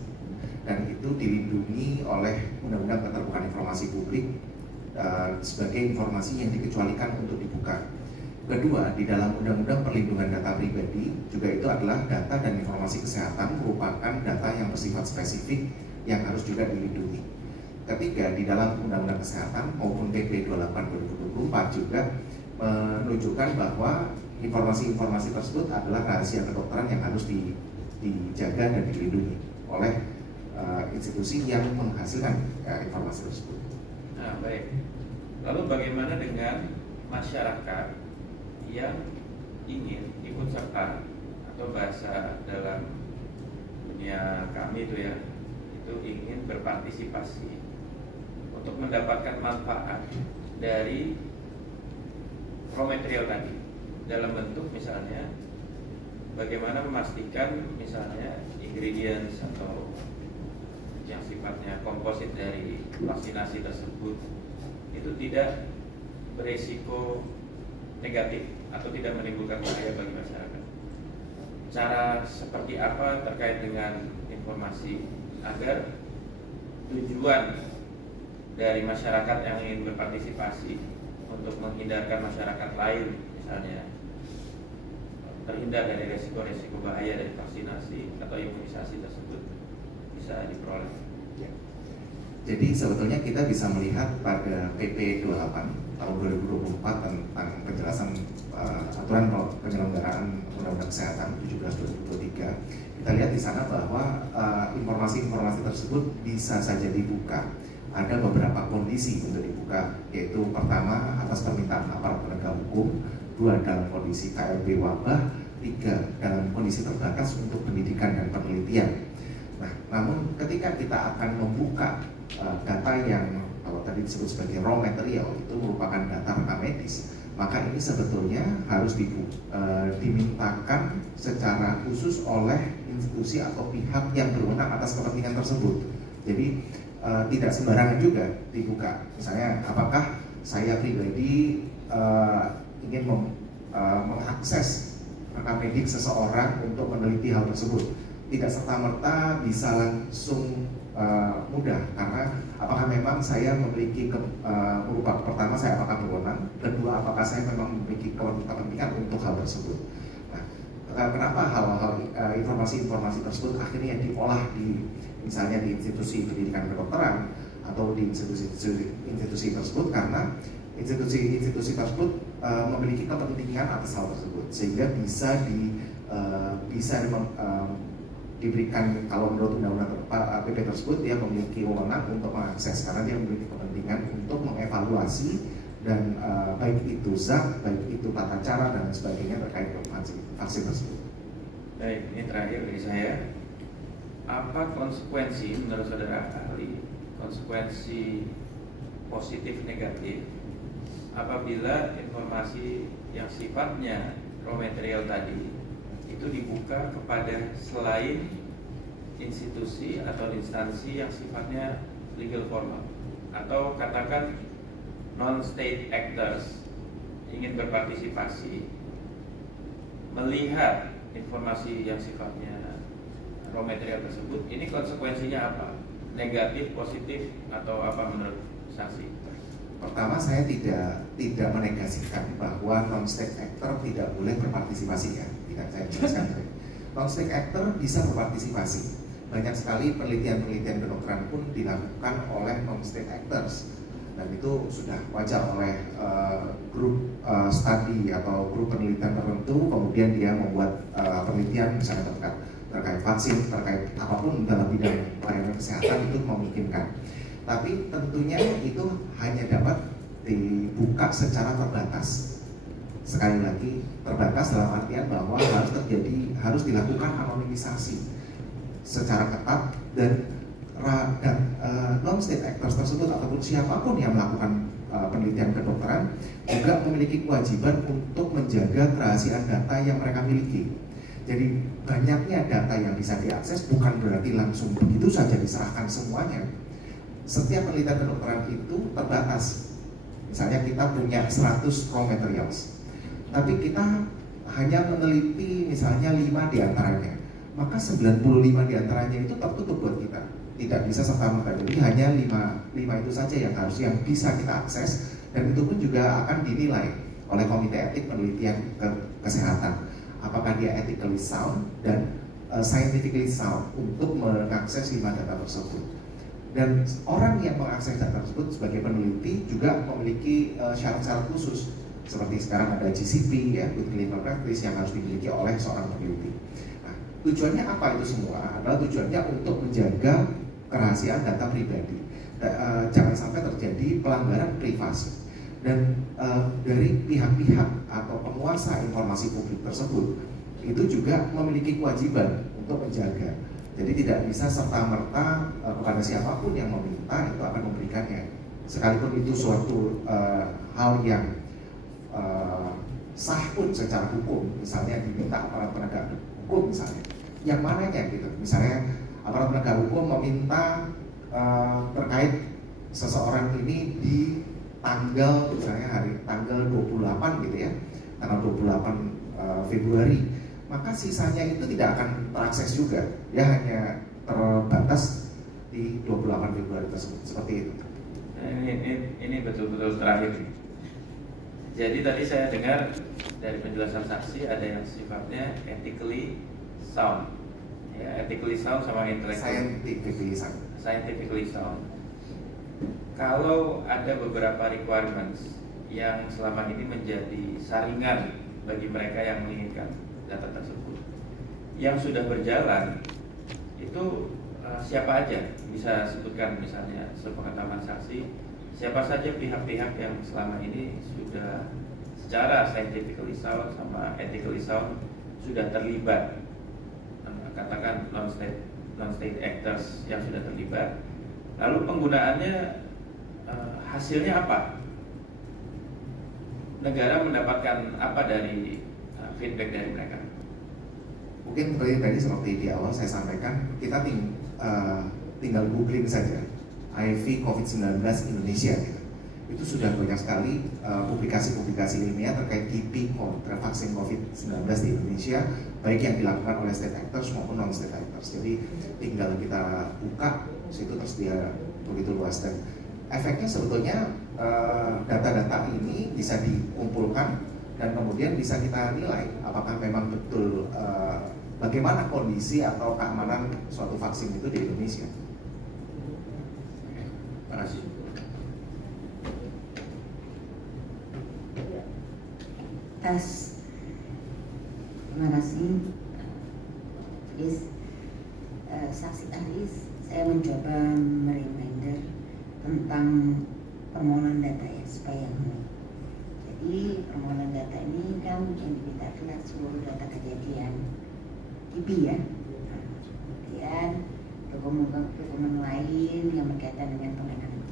dan itu dilindungi oleh Undang-Undang Keterbukaan Informasi Publik sebagai informasi yang dikecualikan untuk dibuka. Kedua, di dalam Undang-Undang Perlindungan Data Pribadi juga itu adalah data dan informasi kesehatan merupakan data yang bersifat spesifik yang harus juga dilindungi. Ketiga, di dalam Undang-Undang Kesehatan maupun PP 28/2024 juga menunjukkan bahwa informasi-informasi tersebut adalah rahasia kedokteran yang harus dijaga dan dilindungi oleh institusi yang menghasilkan informasi tersebut. Nah, baik. Lalu bagaimana dengan masyarakat yang ingin ikut serta, atau bahasa dalam dunia kami itu ya, itu ingin berpartisipasi untuk mendapatkan manfaat dari raw material tadi, dalam bentuk misalnya bagaimana memastikan misalnya ingredients atau yang sifatnya komposit dari vaksinasi tersebut itu tidak beresiko negatif atau tidak menimbulkan bahaya bagi masyarakat. Cara seperti apa terkait dengan informasi agar tujuan dari masyarakat yang ingin berpartisipasi untuk menghindarkan masyarakat lain misalnya terhindar dari resiko-resiko bahaya dari vaksinasi atau imunisasi tersebut bisa diperoleh. Ya. Jadi sebetulnya kita bisa melihat pada PP 28 tahun 2024 tentang penjelasan aturan penyelenggaraan Undang-Undang Kesehatan 17/2023. Kita lihat di sana bahwa informasi-informasi tersebut bisa saja dibuka. Ada beberapa kondisi untuk dibuka, yaitu pertama atas permintaan aparat penegak hukum, 2 dalam kondisi KLB wabah, 3 dalam kondisi terbatas untuk pendidikan dan penelitian. Nah, namun ketika kita akan membuka data yang kalau tadi disebut sebagai raw material itu merupakan data rekam medis, maka ini sebetulnya harus dimintakan secara khusus oleh institusi atau pihak yang berwenang atas kepentingan tersebut. Jadi tidak sembarangan juga dibuka. Misalnya, apakah saya pribadi ingin mengakses rekam medik seseorang untuk meneliti hal tersebut? Tidak serta-merta bisa langsung mudah, karena apakah memang saya memiliki pertama saya apakah berwenang, kedua apakah saya memang memiliki kepentingan untuk hal tersebut. Nah, kenapa hal-hal informasi-informasi tersebut akhirnya diolah misalnya di institusi pendidikan kedokteran atau di institusi tersebut, karena institusi tersebut memiliki kepentingan atas hal tersebut, sehingga bisa diberikan, kalau menurut undang-undang PP tersebut, dia memiliki wewenang untuk mengakses karena dia memiliki kepentingan untuk mengevaluasi dan baik itu zat, baik itu tata cara dan sebagainya terkait dengan vaksin tersebut. Baik, ini terakhir dari saya. Apa konsekuensi menurut saudara ahli, konsekuensi positif negatif apabila informasi yang sifatnya raw material tadi itu dibuka kepada selain institusi atau instansi yang sifatnya legal formal, atau katakan non-state actors ingin berpartisipasi melihat informasi yang sifatnya raw material tersebut, ini konsekuensinya apa? Negatif, positif, atau apa menurut saksi? Pertama, saya tidak menegasikan bahwa non-state actor tidak boleh berpartisipasi, ya. Tidak, saya jelaskan. Non-state actor bisa berpartisipasi. Banyak sekali penelitian-penelitian kedokteran pun dilakukan oleh non-state actors, dan itu sudah wajar oleh grup studi atau grup penelitian tertentu. Kemudian dia membuat penelitian misalnya terkait vaksin, terkait apapun dalam bidang pelayanan kesehatan, itu memungkinkan. Tapi tentunya itu hanya dapat dibuka secara terbatas. Sekali lagi, terbatas dalam artian bahwa harus dilakukan anonimisasi secara ketat, dan non-state actors tersebut ataupun siapapun yang melakukan penelitian kedokteran juga memiliki kewajiban untuk menjaga kerahasiaan data yang mereka miliki. Jadi banyaknya data yang bisa diakses bukan berarti langsung begitu saja diserahkan semuanya. Setiap penelitian kedokteran itu terbatas. Misalnya kita punya 100 raw materials, tapi kita hanya meneliti misalnya 5 diantaranya, maka 95 diantaranya itu tertutup buat kita. Tidak bisa serta-merta, jadi hanya 5 itu saja yang bisa kita akses, dan itu pun juga akan dinilai oleh Komite Etik Penelitian Kesehatan. Apakah dia ethically sound dan scientifically sound untuk mengakses 5 data tersebut. Dan orang yang mengakses data tersebut sebagai peneliti juga memiliki syarat-syarat khusus, seperti sekarang ada GCP, ya, Good Clinical Practice, yang harus dimiliki oleh seorang peneliti. Nah, tujuannya apa itu semua? Adalah tujuannya untuk menjaga kerahasiaan data pribadi. Jangan sampai terjadi pelanggaran privasi. Dan dari pihak-pihak atau penguasa informasi publik tersebut itu juga memiliki kewajiban untuk menjaga. Jadi tidak bisa serta-merta kepada siapapun yang meminta itu akan memberikannya. Sekalipun itu suatu hal yang sah pun secara hukum, misalnya diminta aparat penegak hukum misalnya, yang mananya gitu. Misalnya aparat penegak hukum meminta terkait seseorang ini di tanggal misalnya tanggal 28 gitu ya, tanggal 28 Februari, maka sisanya itu tidak akan terakses juga, ya hanya terbatas di 28 Februari tersebut, seperti itu. Ini betul-betul terakhir. Jadi tadi saya dengar dari penjelasan saksi ada yang sifatnya ethically sound, ya, ethically sound sama scientifically sound. Kalau ada beberapa requirements yang selama ini menjadi saringan bagi mereka yang menginginkan data tersebut, yang sudah berjalan itu siapa aja? Bisa sebutkan misalnya sepengetahuan saksi, siapa saja pihak-pihak yang selama ini sudah secara scientifically sound sama ethically sound sudah terlibat, katakan non-state actors yang sudah terlibat, lalu penggunaannya hasilnya apa? Negara mendapatkan apa dari feedback dari mereka? Mungkin tadi seperti di awal saya sampaikan, kita tinggal googling saja HIV COVID-19 Indonesia gitu. Itu sudah banyak sekali publikasi-publikasi ilmiah terkait kipi kontra vaksin COVID-19 di Indonesia, baik yang dilakukan oleh state actors maupun non-state actors. Jadi tinggal kita buka, situ tersedia begitu luas, dan efeknya sebetulnya data-data ini bisa dikumpulkan dan kemudian bisa kita nilai apakah memang betul bagaimana kondisi atau keamanan suatu vaksin itu di Indonesia. Terima kasih. Terima kasih. Saksi ahli, saya mencoba mereminder tentang permohonan data ya supaya mulai. Jadi permohonan data ini kan yang diminta adalah seluruh data kejadian KIPI ya. Kemudian dokumen lain yang berkaitan dengan penanganan.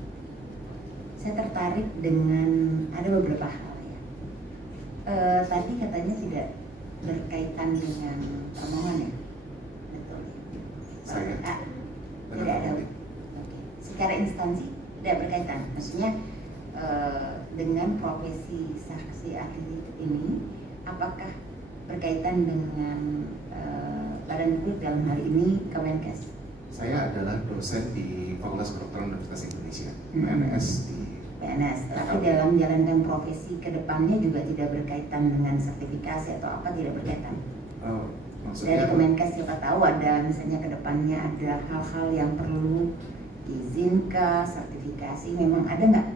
Saya tertarik dengan ada beberapa hal ya. Tadi katanya tidak berkaitan dengan permohonan ya, betul? Saya tidak ada. Secara instansi tidak berkaitan, maksudnya dengan profesi saksi ahli ini, apakah berkaitan dengan badan hukum dalam hal ini Kemenkes? Saya adalah dosen di Fakultas Kedokteran Universitas Indonesia, PNS di PNS. Tapi dalam menjalankan profesi kedepannya juga tidak berkaitan dengan sertifikasi atau apa, tidak berkaitan? Dari Kemenkes siapa tahu ada misalnya kedepannya ada hal-hal yang perlu izin ke sertifikasi, memang ada nggak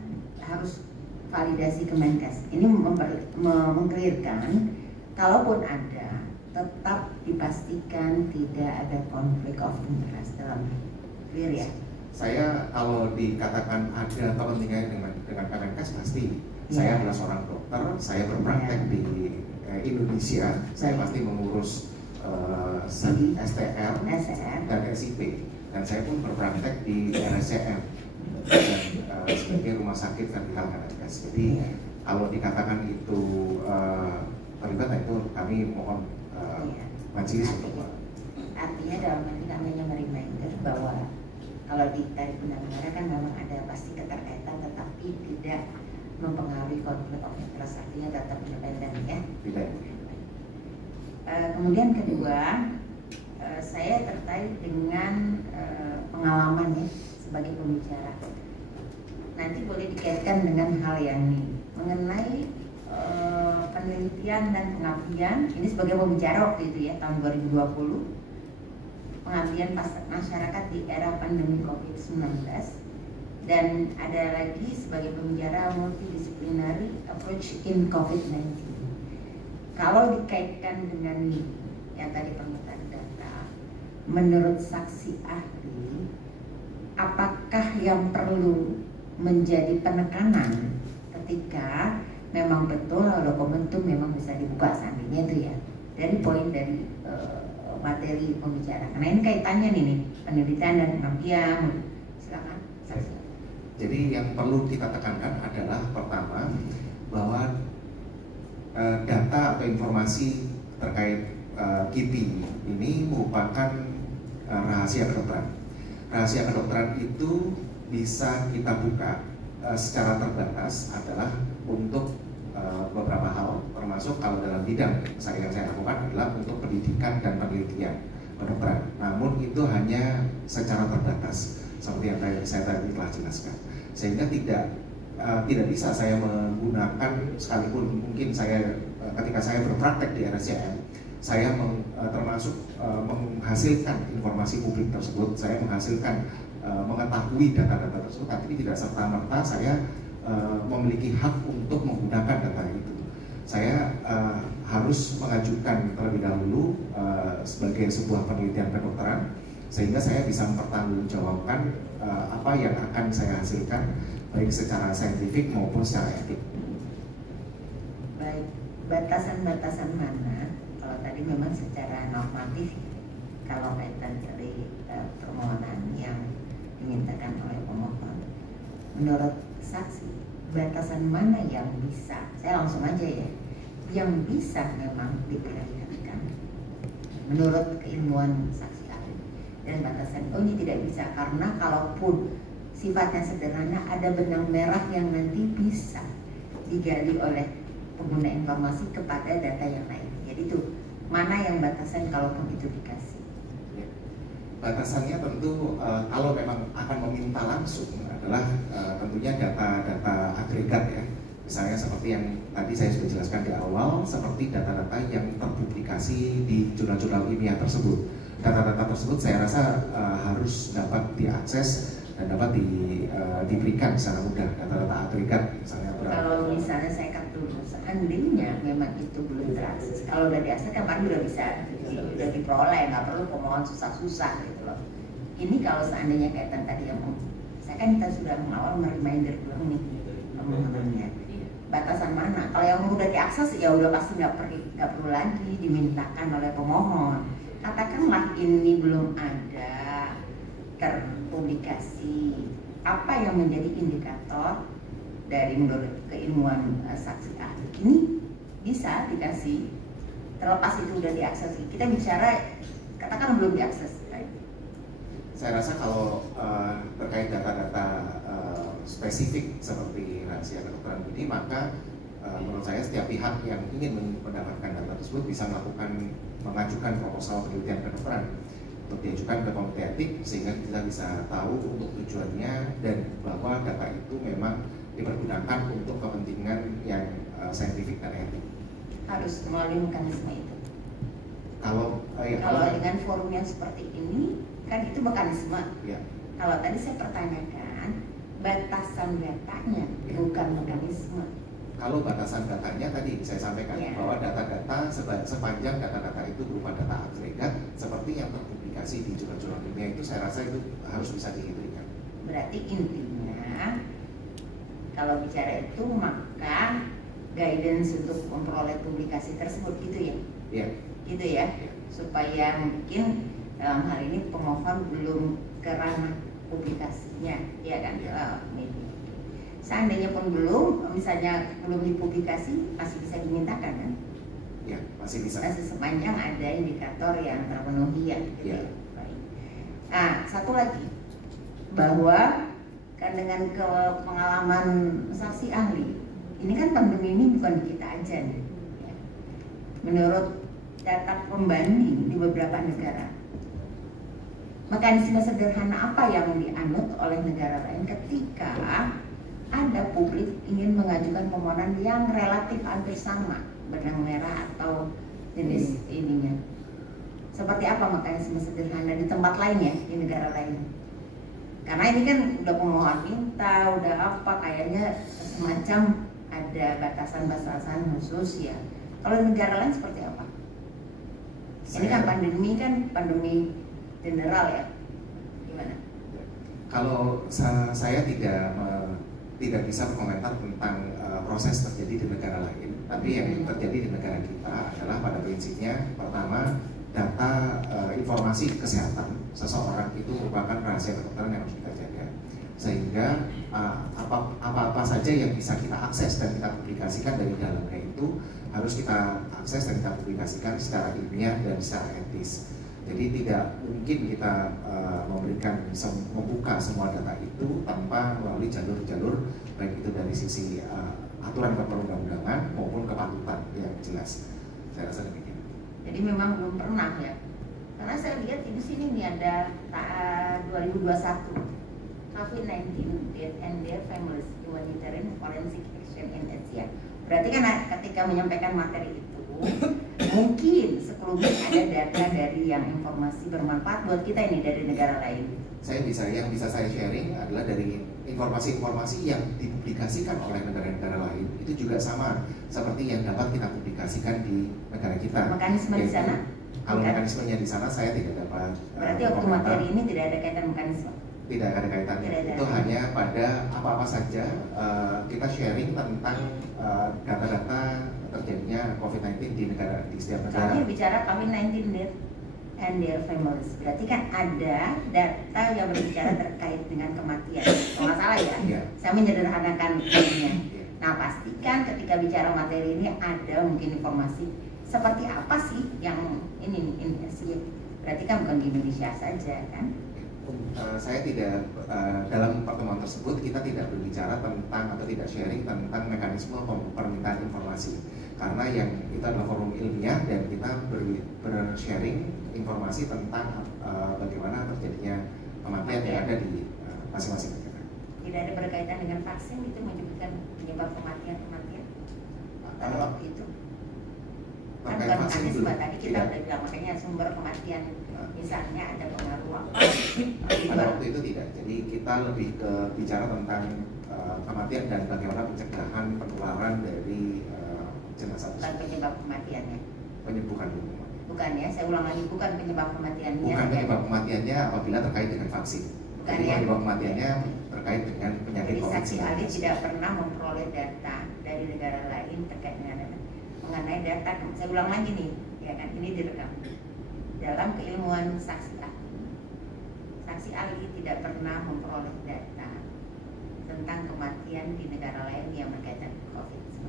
harus validasi Kemenkes? Ini mengklirkan kalaupun ada tetap dipastikan tidak ada konflik of interest dalam clear ya. Saya kalau dikatakan ada kepentingan dengan Kemenkes pasti. Saya adalah seorang dokter, saya berpraktek di Indonesia, saya pasti mengurus STR dan SIP, dan saya pun berpraktek di RSCM dan sebagai rumah sakit vertikal Kemenkes. Jadi kalau dikatakan itu terlibat, itu kami mohon majelis untuk artinya dalam hal ini kami hanya mereminder bahwa kalau di tarik benang-benang kan memang ada pasti keterkaitan, tetapi tidak mempengaruhi konflik of interest, artinya tetap independen ya. Tidak. Kemudian kedua, saya tertarik dengan pengalaman ya sebagai pembicara. Nanti boleh dikaitkan dengan hal yang ini mengenai penelitian dan pengabdian. Ini sebagai pembicara waktu itu ya, tahun 2020, pengabdian masyarakat di era pandemi COVID-19, dan ada lagi sebagai pembicara multidisciplinary approach in COVID-19. Kalau dikaitkan dengan yang tadi permintaan data, menurut saksi ahli, apakah yang perlu menjadi penekanan ketika memang betul dokumen itu memang bisa dibuka seandainya itu ya, dari poin dari materi pembicaraan. Karena ini kaitannya nih penelitian dan pengabdian. Silakan. Jadi yang perlu kita tekankan adalah pertama bahwa data atau informasi terkait KIPI ini merupakan rahasia kedokteran. Rahasia kedokteran itu bisa kita buka secara terbatas adalah untuk beberapa hal, termasuk kalau dalam bidang yang saya lakukan adalah untuk pendidikan dan penelitian kedokteran. Namun itu hanya secara terbatas, seperti yang saya tadi telah jelaskan. Sehingga tidak bisa saya menggunakan, sekalipun mungkin saya ketika saya berpraktek di RSCM, saya termasuk menghasilkan informasi publik tersebut, saya menghasilkan mengetahui data-data tersebut, tapi tidak serta-merta saya memiliki hak untuk menggunakan data itu. Saya harus mengajukan terlebih dahulu sebagai sebuah penelitian kedokteran, sehingga saya bisa mempertanggungjawabkan apa yang akan saya hasilkan, baik secara saintifik maupun secara etik. Baik, batasan-batasan mana? Kalau tadi memang secara normatif, kalau kaitan dari permohonan yang dimintakan oleh pemohon, menurut saksi, batasan mana yang bisa, saya langsung aja ya, yang bisa memang diperhatikan menurut keilmuan saksi ahli, dan batasan ini tidak bisa, karena kalaupun sifatnya sederhana, ada benang merah yang nanti bisa digali oleh pengguna informasi kepada data yang lain. Jadi itu mana yang batasan kalaupun itu dikasih? Batasannya tentu kalau memang akan meminta langsung adalah tentunya data-data agregat ya. Misalnya seperti yang tadi saya sudah jelaskan di awal, seperti data-data yang terpublikasi di jurnal-jurnal ilmiah tersebut. Data-data tersebut saya rasa harus dapat diakses dan dapat diberikan secara mudah. Data-data agregat misalnya. Kalau misalnya saya cut dulu, seandainya memang itu belum terakses, kalau udah diakses kan paling udah bisa diperoleh, nggak perlu pemohon susah-susah gitu loh. Ini kalau seandainya kaitan tadi yang saya kan kita sudah mengawal reminder dulu nih pemohonannya. Batasan mana? Kalau yang udah diakses ya udah pasti nggak perlu lagi dimintakan oleh pemohon. Katakanlah ini belum ada terpublikasi, apa yang menjadi indikator dari menurut keilmuan saksi ahli ini bisa dikasih, terlepas itu udah diakses. Kita bicara katakan belum diakses. Saya rasa kalau terkait data-data spesifik seperti rahasia kedokteran ini, maka menurut saya setiap pihak yang ingin mendapatkan data tersebut bisa mengajukan proposal penelitian kedokteran untuk diajukan ke komite etik, sehingga kita bisa tahu untuk tujuannya dan bahwa data itu memang dipergunakan untuk kepentingan yang saintifik dan etik. Harus melalui mekanisme itu. Kalau dengan forum yang seperti ini kan itu mekanisme. Ya. Kalau tadi saya pertanyakan batasan datanya, bukan mekanisme. Kalau batasan datanya tadi saya sampaikan bahwa data-data sepanjang data-data itu berupa data agregat seperti yang terpublikasi di jurnal-jurnal ilmiah, itu saya rasa itu harus bisa dihitungkan. Berarti intinya kalau bicara itu maka guidance untuk memperoleh publikasi tersebut gitu ya? Iya. Gitu ya? Supaya mungkin dalam hal ini pemohon belum ke ranah publikasinya, ya kan? Seandainya pun belum, misalnya belum dipublikasi, masih bisa dimintakan kan? Ya, masih bisa. Masih sepanjang ada indikator yang terpenuhi ya. Gitu. Ya. Baik. Nah, satu lagi bahwa kan dengan pengalaman saksi ahli, ini kan pandemi ini bukan di kita aja nih. Ya. Menurut data pembanding di beberapa negara, mekanisme sederhana apa yang dianut oleh negara lain ketika ada publik ingin mengajukan permohonan yang relatif hampir sama, benang merah atau jenis ininya. Seperti apa mekanisme sederhana di tempat lain ya, di negara lain? Karena ini kan udah pemohon minta, udah apa, kayaknya semacam ada batasan-batasan khusus ya. Kalau di negara lain seperti apa? Ini kan pandemi general ya, gimana? Kalau saya tidak bisa berkomentar tentang proses terjadi di negara lain, tapi yang terjadi di negara kita adalah pada prinsipnya pertama, data informasi kesehatan seseorang itu merupakan rahasia kedokteran yang harus kita jaga, sehingga apa-apa saja yang bisa kita akses dan kita publikasikan dari dalamnya itu harus kita akses dan kita publikasikan secara ilmiah dan secara etis. Jadi tidak mungkin kita membuka semua data itu tanpa melalui jalur-jalur baik itu dari sisi aturan perundang-undangan maupun kepatutan yang jelas. Saya rasa demikian. Jadi memang belum pernah ya, karena saya lihat di sini nih ada 2021 COVID-19 Death and Their Families Humanitarian Forensic Action in Asia. Berarti kan ketika menyampaikan materi itu mungkin sebelumnya ada data dari yang informasi bermanfaat buat kita ini dari negara lain. Yang bisa saya sharing adalah dari informasi-informasi yang dipublikasikan oleh negara-negara lain itu juga sama seperti yang dapat kita publikasikan di negara kita. Mekanisme di sana? Kalau mekanismenya di sana saya tidak dapat. Berarti waktu materi ini tidak ada kaitan mekanisme? Tidak ada kaitannya. Itu hanya pada apa-apa saja kita sharing tentang data-data terjadinya COVID-19 di setiap negara. Kami bicara COVID-19 Death and Their Families. Berarti kan ada data yang berbicara terkait dengan kematian. Kalau nggak salah ya, saya menyederhanakan ini. Nah, pastikan ketika bicara materi ini ada mungkin informasi seperti apa sih yang ini sih. Berarti kan bukan di Indonesia saja kan? Saya tidak dalam pertemuan tersebut kita tidak berbicara tentang atau tidak sharing tentang mekanisme permintaan informasi, karena yang itu adalah forum ilmiah dan kita bersharing informasi tentang bagaimana terjadinya kematian yang ada di masing-masing negara. Tidak ada berkaitan dengan vaksin itu menyebutkan penyebab kematian pada waktu itu. Kan bukan mekanisme tadi kita udah bilang, makanya sumber kematian misalnya ada pengaruh pada waktu itu tidak. Jadi kita lebih ke bicara tentang kematian dan bagaimana pencegahan penularan dari jenazah. Bukan penyebab kematiannya. Bukan ya, saya ulang lagi, bukan penyebab kematiannya. Bukan penyebab kematiannya apabila terkait dengan vaksin. Bukan ya. Penyebab kematiannya ya. Terkait dengan penyakit COVID-19. Saksi ahli tidak pernah memperoleh data dari negara lain terkait dengan mengenai data. Saya ulang lagi nih, ya kan, ini direkam. Dalam keilmuan saksi ahli tidak pernah memperoleh data tentang kematian di negara lain yang berkaitan COVID-19.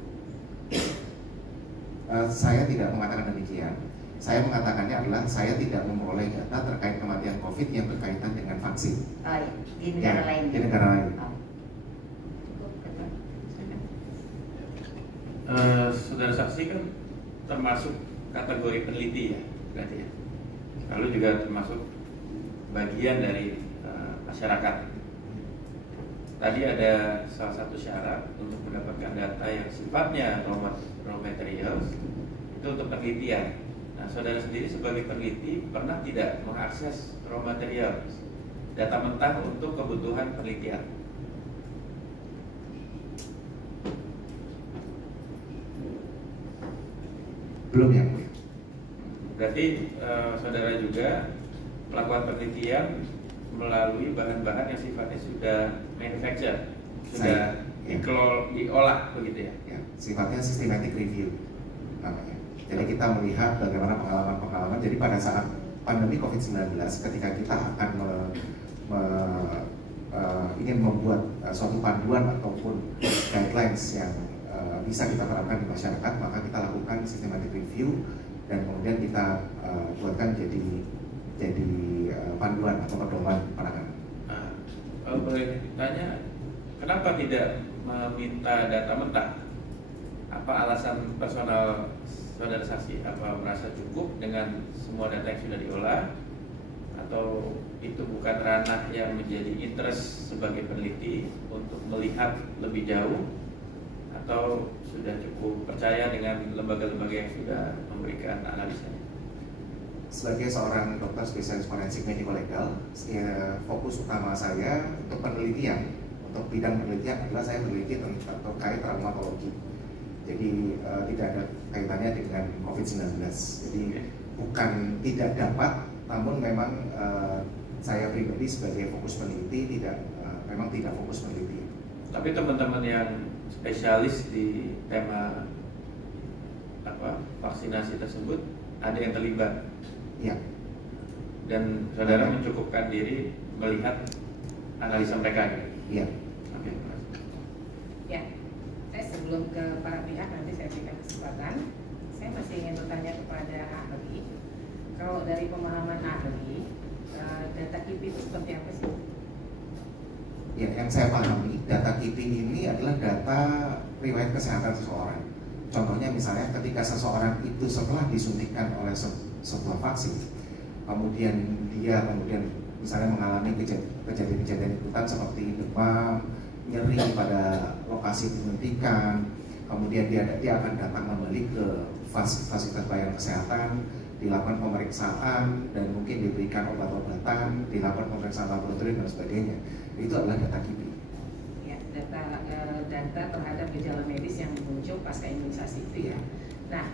Saya tidak mengatakan demikian. Saya mengatakannya adalah saya tidak memperoleh data terkait kematian COVID yang berkaitan dengan vaksin. Oh iya, di negara lain. Di negara lain. Saudara saksi kan termasuk kategori peneliti ya, berarti ya. Lalu juga termasuk bagian dari masyarakat. Tadi ada salah satu syarat untuk mendapatkan data yang sifatnya raw materials itu untuk penelitian. Nah, saudara sendiri sebagai peneliti pernah tidak mengakses raw materials, data mentah untuk kebutuhan penelitian? Belum ya, Bu. Berarti saudara juga melakukan penelitian melalui bahan-bahan yang sifatnya sudah manufacture, sudah diolah begitu ya? Ya, sifatnya systematic review namanya. Jadi kita melihat bagaimana pengalaman-pengalaman. Jadi pada saat pandemi COVID-19, ketika kita akan ingin membuat suatu panduan ataupun guidelines yang bisa kita terapkan di masyarakat, maka kita lakukan systematic review dan kemudian kita buatkan jadi panduan atau pedoman penanganan. Kalau boleh tanya, kenapa tidak meminta data mentah? Apa alasan personal saudara saksi? Apa merasa cukup dengan semua data yang sudah diolah? Atau itu bukan ranah yang menjadi interest sebagai peneliti untuk melihat lebih jauh? Atau sudah cukup percaya dengan lembaga-lembaga yang sudah memberikan analisanya? Sebagai seorang dokter spesialis forensik medico legal, fokus utama saya untuk penelitian, untuk bidang penelitian adalah saya meneliti tentang terkait traumatologi. Jadi tidak ada kaitannya dengan COVID-19. Jadi bukan tidak dapat, namun memang saya pribadi sebagai fokus peneliti memang tidak fokus peneliti. Tapi teman-teman yang spesialis di tema vaksinasi tersebut ada yang terlibat. Iya. Dan saudara mencukupkan diri melihat analisa mereka. Iya. Oke. Ya, saya sebelum ke para pihak nanti saya berikan kesempatan. Saya masih ingin bertanya kepada ahli. Kalau dari pemahaman ahli, data KIPI itu seperti apa sih? Ya, yang saya pahami, data KIPI ini adalah data riwayat kesehatan seseorang. Contohnya misalnya ketika seseorang itu setelah disuntikkan oleh sebuah vaksin, kemudian dia misalnya mengalami kejadian-kejadian ikutan seperti demam, nyeri pada lokasi penyuntikan, kemudian dia akan datang kembali ke fasilitas pelayanan kesehatan, dilakukan pemeriksaan dan mungkin diberikan obat-obatan, dilakukan pemeriksaan laboratorium dan sebagainya. Itu adalah data KIPI. Ya, data terhadap gejala medis yang muncul pasca imunisasi itu ya. Nah,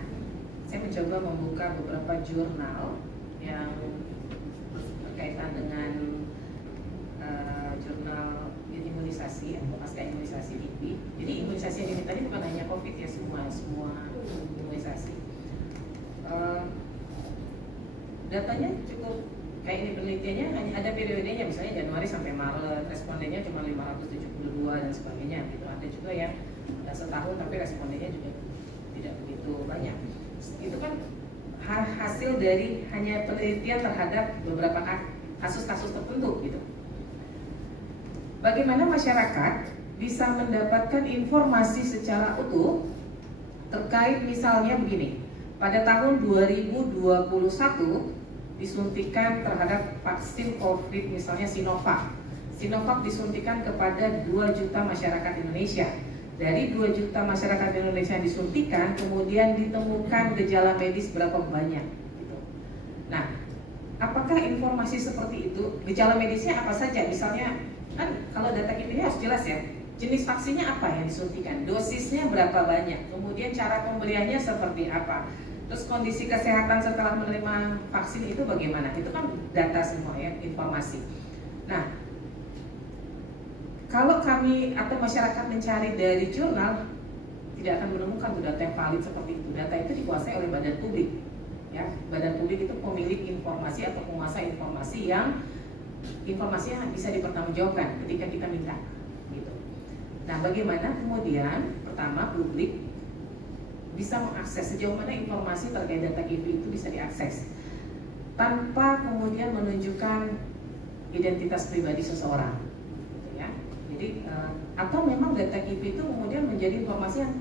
saya mencoba membuka beberapa jurnal yang berkaitan dengan jurnal imunisasi atau pasca imunisasi KIPI. Jadi imunisasi yang diminta ini bukan hanya COVID ya, semua imunisasi. Datanya cukup kayak ini, penelitiannya hanya ada periodenya, misalnya Januari sampai Maret, respondennya cuma 572 dan sebagainya gitu. Ada juga yang setahun tapi respondennya juga tidak begitu banyak. Itu kan hasil dari hanya penelitian terhadap beberapa kasus-kasus tertentu gitu. Bagaimana masyarakat bisa mendapatkan informasi secara utuh terkait misalnya begini, pada tahun 2021 disuntikan terhadap vaksin COVID misalnya Sinovac. Sinovac disuntikan kepada 2 juta masyarakat Indonesia. Dari 2 juta masyarakat Indonesia yang disuntikan, kemudian ditemukan gejala medis berapa banyak gitu. Nah, apakah informasi seperti itu, gejala medisnya apa saja? Misalnya, kan kalau data KIPI ini harus jelas ya, jenis vaksinnya apa yang disuntikan, dosisnya berapa banyak, kemudian cara pembeliannya seperti apa, terus kondisi kesehatan setelah menerima vaksin itu bagaimana? Itu kan data semua ya, informasi. Nah, kalau kami atau masyarakat mencari dari jurnal, tidak akan menemukan tuh data yang valid seperti itu. Data itu dikuasai oleh badan publik. Ya, badan publik itu pemilik informasi atau penguasa informasi yang informasinya bisa dipertanggungjawabkan ketika kita minta. Gitu. Nah, bagaimana kemudian pertama publik bisa mengakses sejauh mana informasi terkait data KIPI itu bisa diakses tanpa kemudian menunjukkan identitas pribadi seseorang, gitu ya. Jadi atau memang data KIPI itu kemudian menjadi informasi yang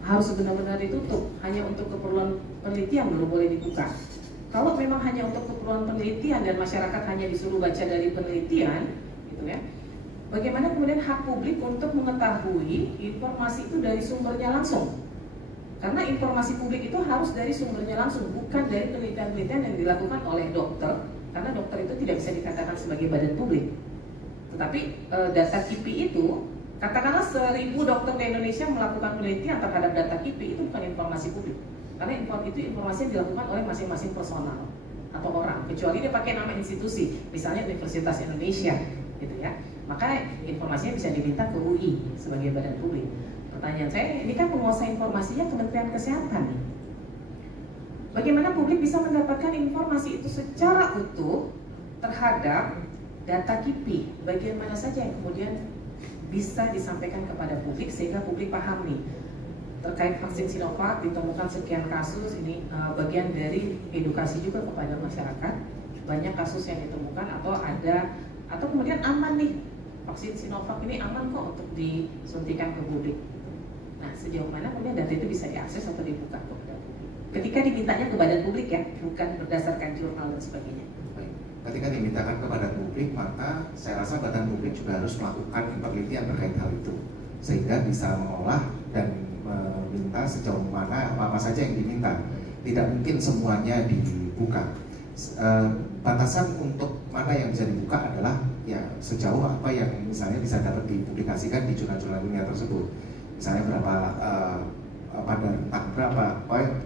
harus benar-benar ditutup, hanya untuk keperluan penelitian baru boleh dibuka. Kalau memang hanya untuk keperluan penelitian dan masyarakat hanya disuruh baca dari penelitian, gitu ya. Bagaimana kemudian hak publik untuk mengetahui informasi itu dari sumbernya langsung? Karena informasi publik itu harus dari sumbernya langsung, bukan dari penelitian-penelitian yang dilakukan oleh dokter, karena dokter itu tidak bisa dikatakan sebagai badan publik. Tetapi data KIPI itu, katakanlah 1000 dokter di Indonesia melakukan penelitian terhadap data KIPI, itu bukan informasi publik. Karena itu informasi yang dilakukan oleh masing-masing personal atau orang, kecuali dia pakai nama institusi, misalnya Universitas Indonesia, gitu ya. Maka informasinya bisa diminta ke UI sebagai badan publik. Pertanyaan saya, ini kan penguasa informasinya Kementerian Kesehatan nih. Bagaimana publik bisa mendapatkan informasi itu secara utuh terhadap data KIPI? Bagian mana saja yang kemudian bisa disampaikan kepada publik sehingga publik paham nih terkait vaksin Sinovac ditemukan sekian kasus, ini bagian dari edukasi juga kepada masyarakat. Banyak kasus yang ditemukan atau kemudian aman nih, vaksin Sinovac ini aman kok untuk disuntikan ke publik. Nah, sejauh mana kemudian data itu bisa diakses atau dibuka kepada publik? Ketika dimintanya ke badan publik ya, bukan berdasarkan jurnal dan sebagainya. Baik. Ketika dimintakan ke badan publik, maka saya rasa badan publik juga harus melakukan penelitian terkait hal itu, sehingga bisa mengolah dan meminta sejauh mana apa saja yang diminta. Tidak mungkin semuanya dibuka. Batasan untuk mana yang bisa dibuka adalah ya sejauh apa yang misalnya bisa dapat dipublikasikan di jurnal-jurnal dunia tersebut. Misalnya berapa pada rentang berapa,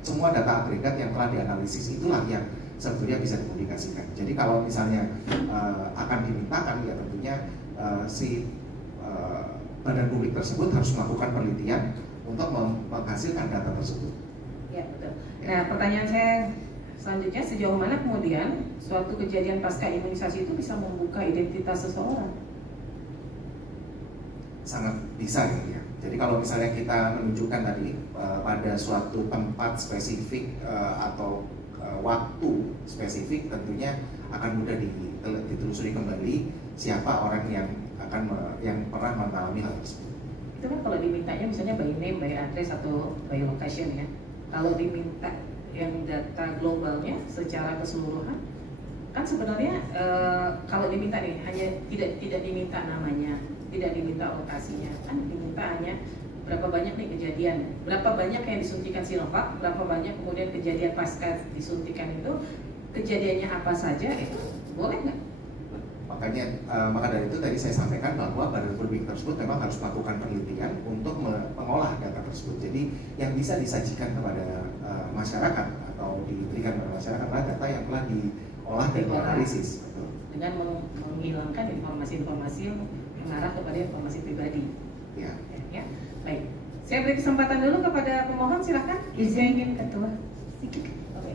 semua data agregat yang telah dianalisis itulah yang sebetulnya bisa dipublikasikan. Jadi kalau misalnya akan dimintakan, ya tentunya badan publik tersebut harus melakukan penelitian untuk menghasilkan data tersebut. Ya, betul. Nah, pertanyaan saya selanjutnya, sejauh mana kemudian suatu kejadian pasca imunisasi itu bisa membuka identitas seseorang? Sangat bisa gitu ya. Jadi kalau misalnya kita menunjukkan tadi pada suatu tempat spesifik atau waktu spesifik, tentunya akan mudah ditelusuri kembali siapa orang yang pernah mengalami hal tersebut. Itu kan kalau dimintanya misalnya by name, by address atau by location ya. Kalau diminta yang data globalnya secara keseluruhan, kan sebenarnya kalau diminta nih hanya tidak diminta namanya, tidak diminta lokasinya, kan diminta hanya berapa banyak nih kejadian, berapa banyak yang disuntikan Sinovac, berapa banyak kemudian kejadian pasca disuntikan itu, kejadiannya apa saja, itu boleh nggak? Maka dari itu tadi saya sampaikan bahwa badan publik tersebut memang harus melakukan penelitian untuk mengolah data tersebut. Jadi yang bisa disajikan kepada masyarakat atau diberikan kepada masyarakat adalah data yang telah diolah dan dianalisis. Dengan menghilangkan informasi-informasi yang mengarah kepada informasi pribadi. Ya. Ya. Baik. Saya beri kesempatan dulu kepada pemohon, silahkan. Saya ingin ketua sedikit. Oke.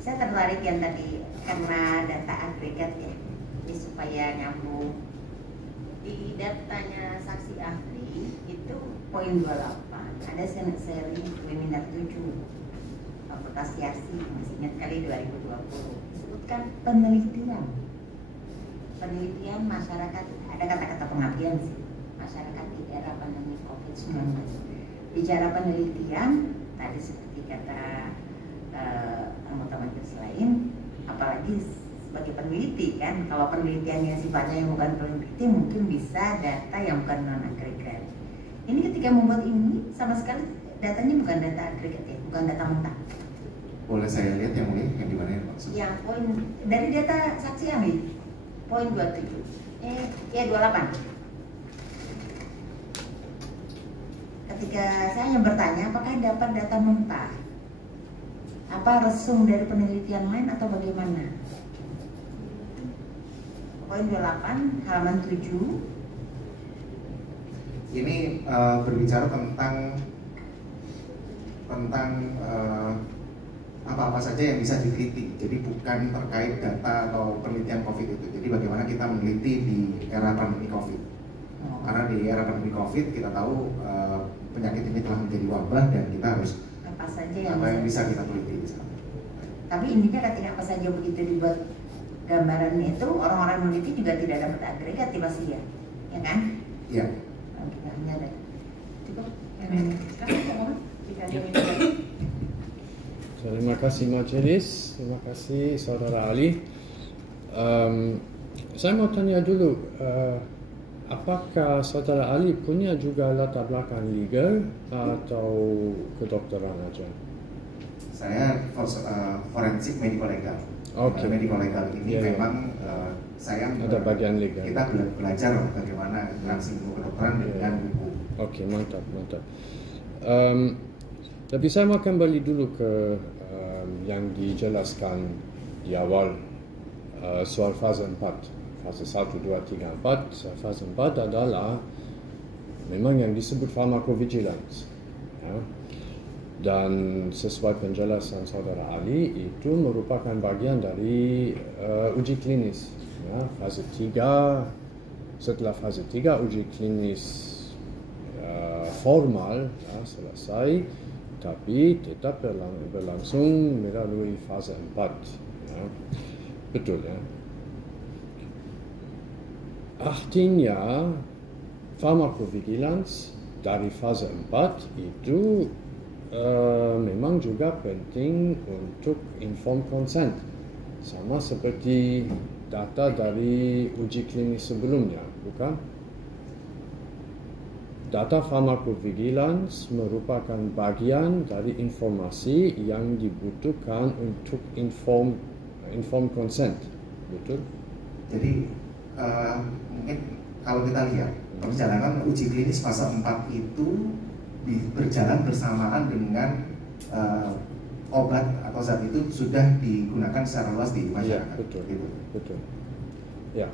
Saya tertarik yang tadi karena data agregat ya, ini supaya nyambung. Di datanya saksi ahli itu poin 28 ada Senate seri webinar 7 aplikasi masih ingat kali 2020 disebutkan penelitian masyarakat, ada kata-kata pengabdian sih, masyarakat di era pandemi COVID-19. Bicara penelitian tadi seperti kata anggota majelis lain, apalagi sebagai peneliti kan, kalau penelitiannya sifatnya yang bukan peneliti mungkin bisa data yang bukan non agregat. Ini ketika membuat ini sama sekali datanya bukan data agregat ya, bukan data mentah. Boleh saya lihat yang mulia, yang di mana ya maksud? Yang poin dari data saksi ahli poin 27 28. Ketika saya bertanya apakah dapat data mentah, apa resum dari penelitian lain atau bagaimana? Poin 28 halaman 7. Ini berbicara tentang apa-apa saja yang bisa diteliti. Jadi bukan terkait data atau penelitian COVID itu. Jadi bagaimana kita meneliti di era pandemi COVID. Karena di era pandemi COVID kita tahu penyakit ini telah menjadi wabah dan kita harus Apa saja yang bisa kita teliti di sana. Tapi intinya ketika apa saja begitu dibuat gambarannya itu, orang-orang meneliti juga tidak dapat agregat pasti ya kan? Iya. Kita hanya ada cukup. Sekarang pemohon, jika ada yang ingin. Terima kasih majelis, terima kasih saudara Ali. Saya mau tanya dulu, apakah saudara Ali punya juga latar belakang legal atau kedokteran aja? Saya forensik medico legal. Okay. Medico legal ini memang saya ada bagian legal. Kita belajar bagaimana interaksi ilmu kedokteran dengan buku. Oke, mantap. Tapi saya mau kembali dulu ke yang dijelaskan di awal soal fase 4. Fase 1, 2, 3, 4. Fase 4 adalah memang yang disebut pharmacovigilance. Ya. Dan sesuai penjelasan saudara Ali, itu merupakan bagian dari uji klinis. Ya. Fase 3, setelah fase 3 uji klinis formal ya, selesai, tapi tetap berlangsung melalui fase 4. Ya. Betul ya. Artinya pharmacovigilance dari fase 4 itu memang juga penting untuk informed consent, sama seperti data dari uji klinis sebelumnya, bukan? Data pharmacovigilance merupakan bagian dari informasi yang dibutuhkan untuk informed consent, betul? Jadi mungkin kalau kita lihat perjalanan uji klinis fase 4 itu berjalan bersamaan dengan obat atau zat itu sudah digunakan secara luas di masyarakat. Betul. Gitu. Betul. Ya.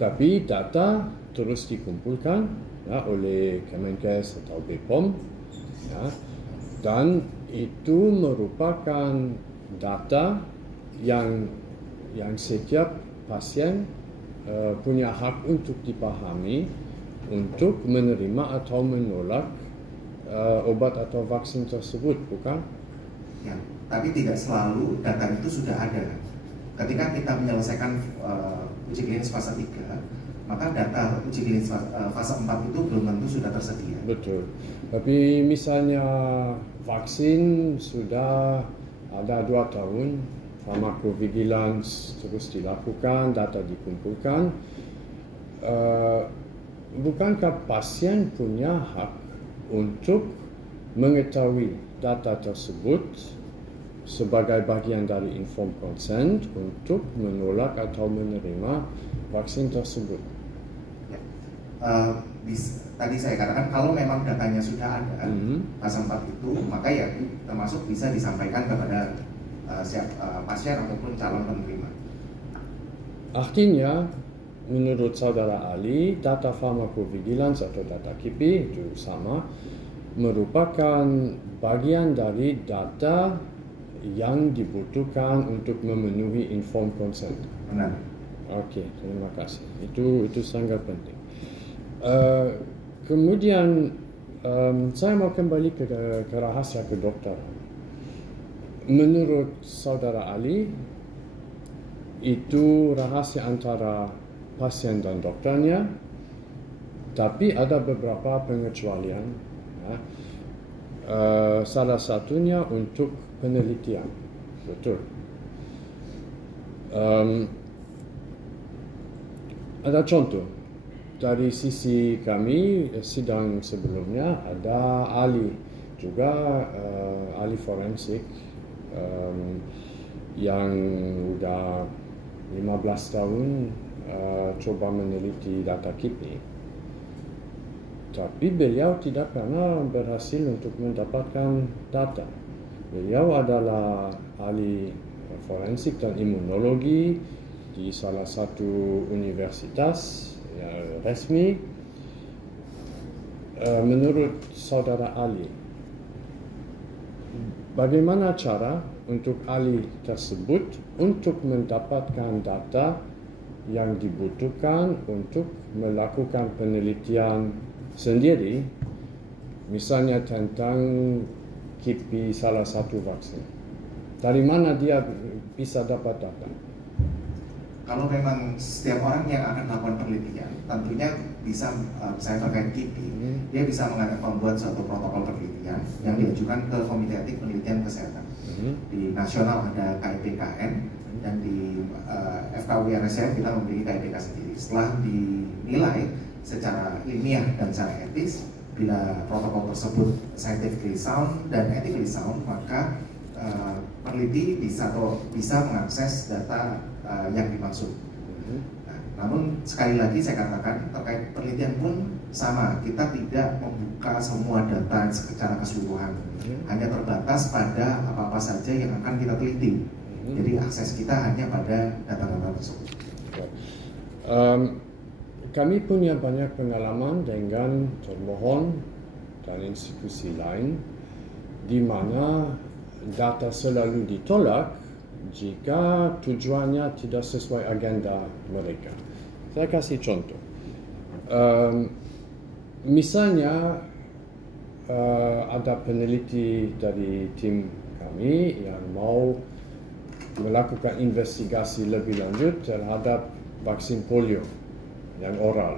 Tapi data terus dikumpulkan ya, oleh Kemenkes atau BPOM, ya, dan itu merupakan data yang setiap pasien punya hak untuk dipahami untuk menerima atau menolak obat atau vaksin tersebut, bukan? Ya, tapi tidak selalu data itu sudah ada. Ketika kita menyelesaikan uji klinis fase 3, maka data uji klinis fase 4 itu belum tentu sudah tersedia. Betul. Tapi misalnya vaksin sudah ada 2 tahun, pharmacovigilance terus dilakukan, data dikumpulkan, bukankah pasien punya hak untuk mengetahui data tersebut sebagai bagian dari informed consent untuk menolak atau menerima vaksin tersebut? Tadi saya katakan kalau memang datanya sudah ada fase 4 itu, maka ya termasuk bisa disampaikan kepada pasien ataupun calon penerima. Artinya, menurut saudara Ali, data pharmacovigilance atau data KIPI itu sama, merupakan bagian dari data yang dibutuhkan untuk memenuhi informed consent. Benar. Oke, terima kasih. Itu sangat penting. Kemudian saya mau kembali ke rahasia kedokteran. Menurut saudara Ali, itu rahasia antara pasien dan dokternya, tapi ada beberapa pengecualian. Ya. Salah satunya untuk penelitian. Betul. Ada contoh. Dari sisi kami, sidang sebelumnya ada ahli juga, ahli forensik yang sudah 15 tahun coba meneliti data KIPI. Tapi beliau tidak pernah berhasil untuk mendapatkan data. Beliau adalah ahli forensik dan imunologi di salah satu universitas resmi. Menurut saudara Ali, bagaimana cara untuk ahli tersebut untuk mendapatkan data yang dibutuhkan untuk melakukan penelitian sendiri, misalnya tentang KIPI salah satu vaksin? Dari mana dia bisa dapat data? Kalau memang setiap orang yang akan melakukan penelitian, tentunya bisa, saya terkait KIPI, dia bisa membuat suatu protokol penelitian yang diajukan ke Komite Etik Penelitian Kesehatan. Di nasional ada KIPKN, dan di FKUI RSCM kita memiliki KIPK sendiri. Setelah dinilai secara ilmiah dan secara etis, bila protokol tersebut scientifically sound dan ethically sound, maka peneliti bisa mengakses data yang dimaksud. Nah, namun sekali lagi saya katakan terkait penelitian pun sama, kita tidak membuka semua data secara keseluruhan, hanya terbatas pada apa-apa saja yang akan kita teliti. Jadi akses kita hanya pada data-data tersebut. Kami punya banyak pengalaman dengan termohon dan institusi lain di mana data selalu ditolak jika tujuannya tidak sesuai agenda mereka. Saya kasih contoh. Misalnya ada peneliti dari tim kami yang mau melakukan investigasi lebih lanjut terhadap vaksin polio yang oral.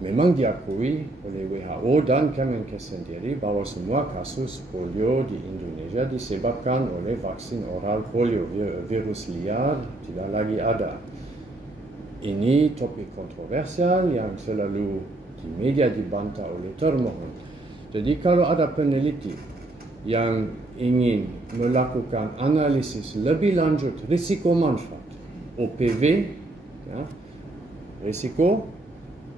Memang diakui oleh WHO dan Kemenkes sendiri bahwa semua kasus polio di Indonesia disebabkan oleh vaksin oral polio. Virus liar tidak lagi ada. Ini topik kontroversial yang selalu di media dibantah oleh termohon. Jadi kalau ada peneliti yang ingin melakukan analisis lebih lanjut risiko manfaat OPV, ya, risiko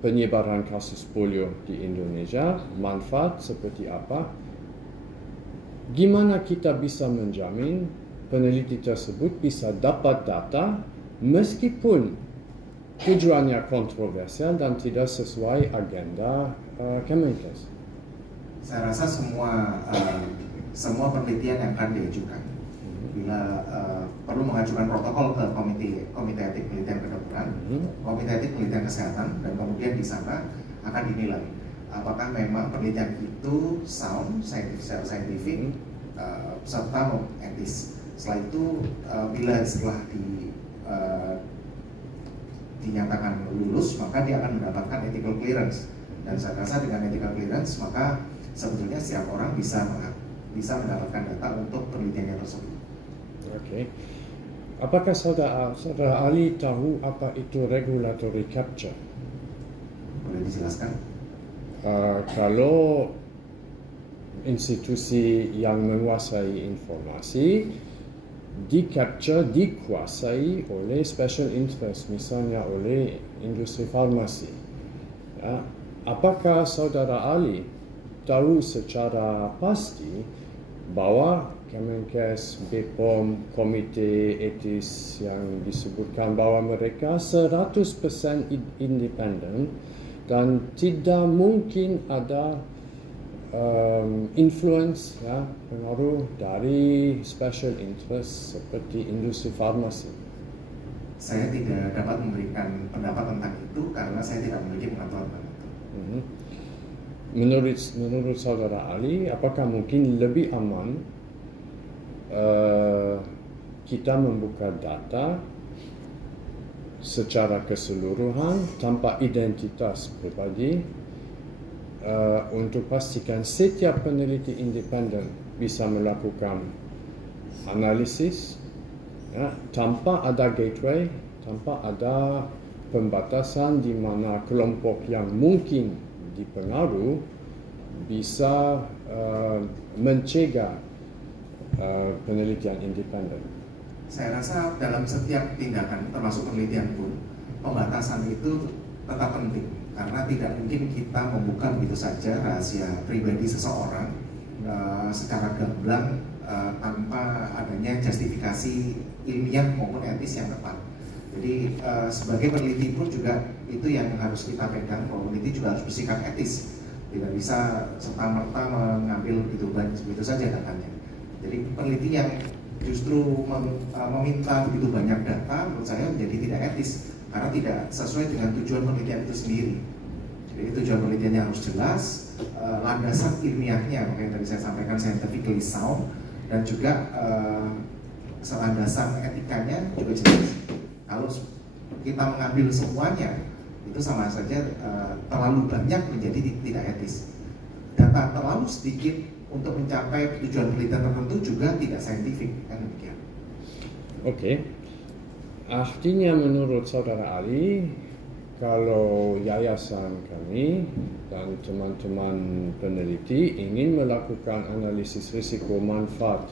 penyebaran kasus polio di Indonesia, manfaat seperti apa, gimana kita bisa menjamin peneliti tersebut bisa dapat data meskipun tujuannya kontroversial dan tidak sesuai agenda Kemenkes? Saya rasa semua penelitian yang akan diajukan, bila perlu mengajukan protokol ke komite etik penelitian kedokteran, komite etik penelitian kesehatan, dan kemudian di sana akan dinilai apakah memang penelitian itu sound, secara saintifik, serta etis. Setelah itu, setelah dinyatakan lulus, maka dia akan mendapatkan ethical clearance. Dan saya rasa dengan ethical clearance, maka sebetulnya setiap orang bisa mendapatkan data untuk penelitiannya tersebut. Oke. Apakah saudara Ali tahu apa itu regulatory capture? Boleh dijelaskan? Kalau institusi yang menguasai informasi dikuasai oleh special interest, misalnya oleh industri farmasi. Ya. Apakah saudara Ali tahu secara pasti bahwa Kemenkes, BPOM, komite etis yang disebutkan bahwa mereka 100% independen dan tidak mungkin ada influence, ya, pengaruh dari special interest seperti industri farmasi? Saya tidak dapat memberikan pendapat tentang itu karena saya tidak memiliki pengetahuan tentang itu. Menurut saudara Ali, apakah mungkin lebih aman kita membuka data secara keseluruhan tanpa identitas pribadi untuk pastikan setiap peneliti independen bisa melakukan analisis, ya, tanpa ada gateway, tanpa ada pembatasan di mana kelompok yang mungkin dipengaruh bisa mencegah penelitian independen? Saya rasa dalam setiap tindakan, termasuk penelitian pun, pembatasan itu tetap penting. Karena tidak mungkin kita membuka begitu saja rahasia pribadi seseorang secara gamblang tanpa adanya justifikasi ilmiah maupun etis yang tepat. Jadi sebagai peneliti pun juga itu yang harus kita pegang, bahwa peneliti juga harus bersikap etis. Tidak bisa serta-merta mengambil begitu saja datanya. Jadi peneliti yang justru meminta begitu banyak data, menurut saya menjadi tidak etis karena tidak sesuai dengan tujuan penelitian itu sendiri. Jadi tujuan penelitiannya harus jelas, landasan ilmiahnya, makanya tadi saya sampaikan scientifically sound, dan juga landasan etikanya juga jelas. Kalau kita mengambil semuanya, itu sama saja terlalu banyak menjadi tidak etis. Data terlalu sedikit untuk mencapai tujuan penelitian tertentu juga tidak saintifik, kan demikian. Oke. Artinya menurut saudara Ali, kalau yayasan kami dan teman-teman peneliti ingin melakukan analisis risiko manfaat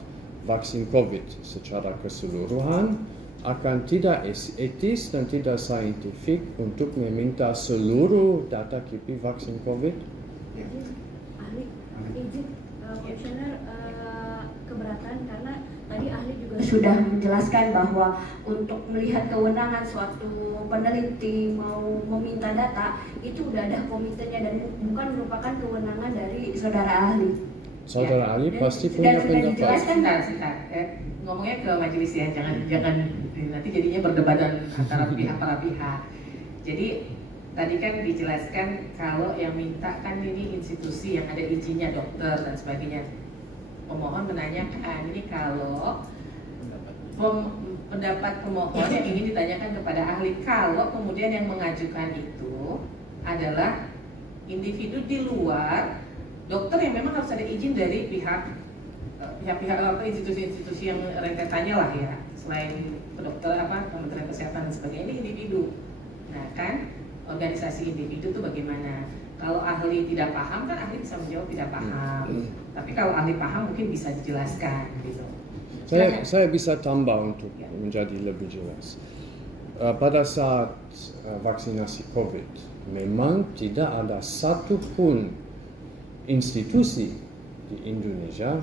vaksin COVID secara keseluruhan, akan tidak etis dan tidak saintifik untuk meminta seluruh data KIPI vaksin COVID? Ya. Ahli, izin komisioner keberatan karena tadi ahli juga sudah menjelaskan bahwa untuk melihat kewenangan suatu peneliti mau meminta data itu udah ada komitenya dan bukan merupakan kewenangan dari saudara ahli. Saudara Ali pasti dan punya sudah pendapat. dijelaskan. Sebentar. Ngomongnya ke majelis ya, jangan nanti jadinya perdebatan antara para pihak. Jadi tadi kan dijelaskan kalau yang minta kan ini institusi yang ada izinnya dokter dan sebagainya. Pemohon menanyakan ini kalau pendapat pemohon yang ingin ditanyakan kepada ahli, kalau kemudian yang mengajukan itu adalah individu di luar dokter yang memang harus ada izin dari pihak atau institusi-institusi yang rentetannya lah ya, selain dokter Kementerian Kesehatan dan sebagainya, ini individu. Nah kan organisasi individu itu bagaimana? Kalau ahli tidak paham kan ahli bisa menjawab tidak paham. Tapi kalau ahli paham mungkin bisa dijelaskan gitu. Saya bisa tambah untuk menjadi lebih jelas. Pada saat vaksinasi COVID, memang tidak ada satupun institusi di Indonesia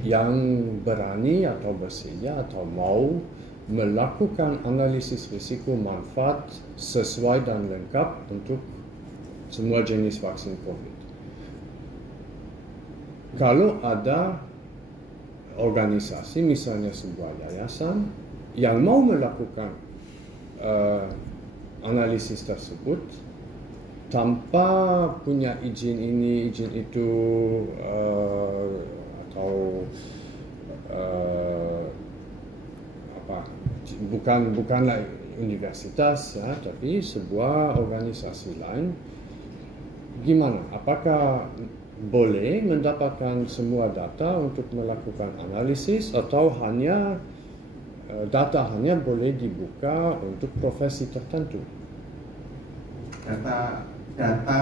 yang berani atau bersedia atau mau melakukan analisis risiko manfaat sesuai dan lengkap untuk semua jenis vaksin COVID. Kalau ada organisasi, misalnya sebuah yayasan, yang mau melakukan analisis tersebut tanpa punya izin ini, izin itu, atau bukanlah universitas ya, tapi sebuah organisasi lain, gimana? Apakah boleh mendapatkan semua data untuk melakukan analisis atau hanya data hanya boleh dibuka untuk profesi tertentu? Data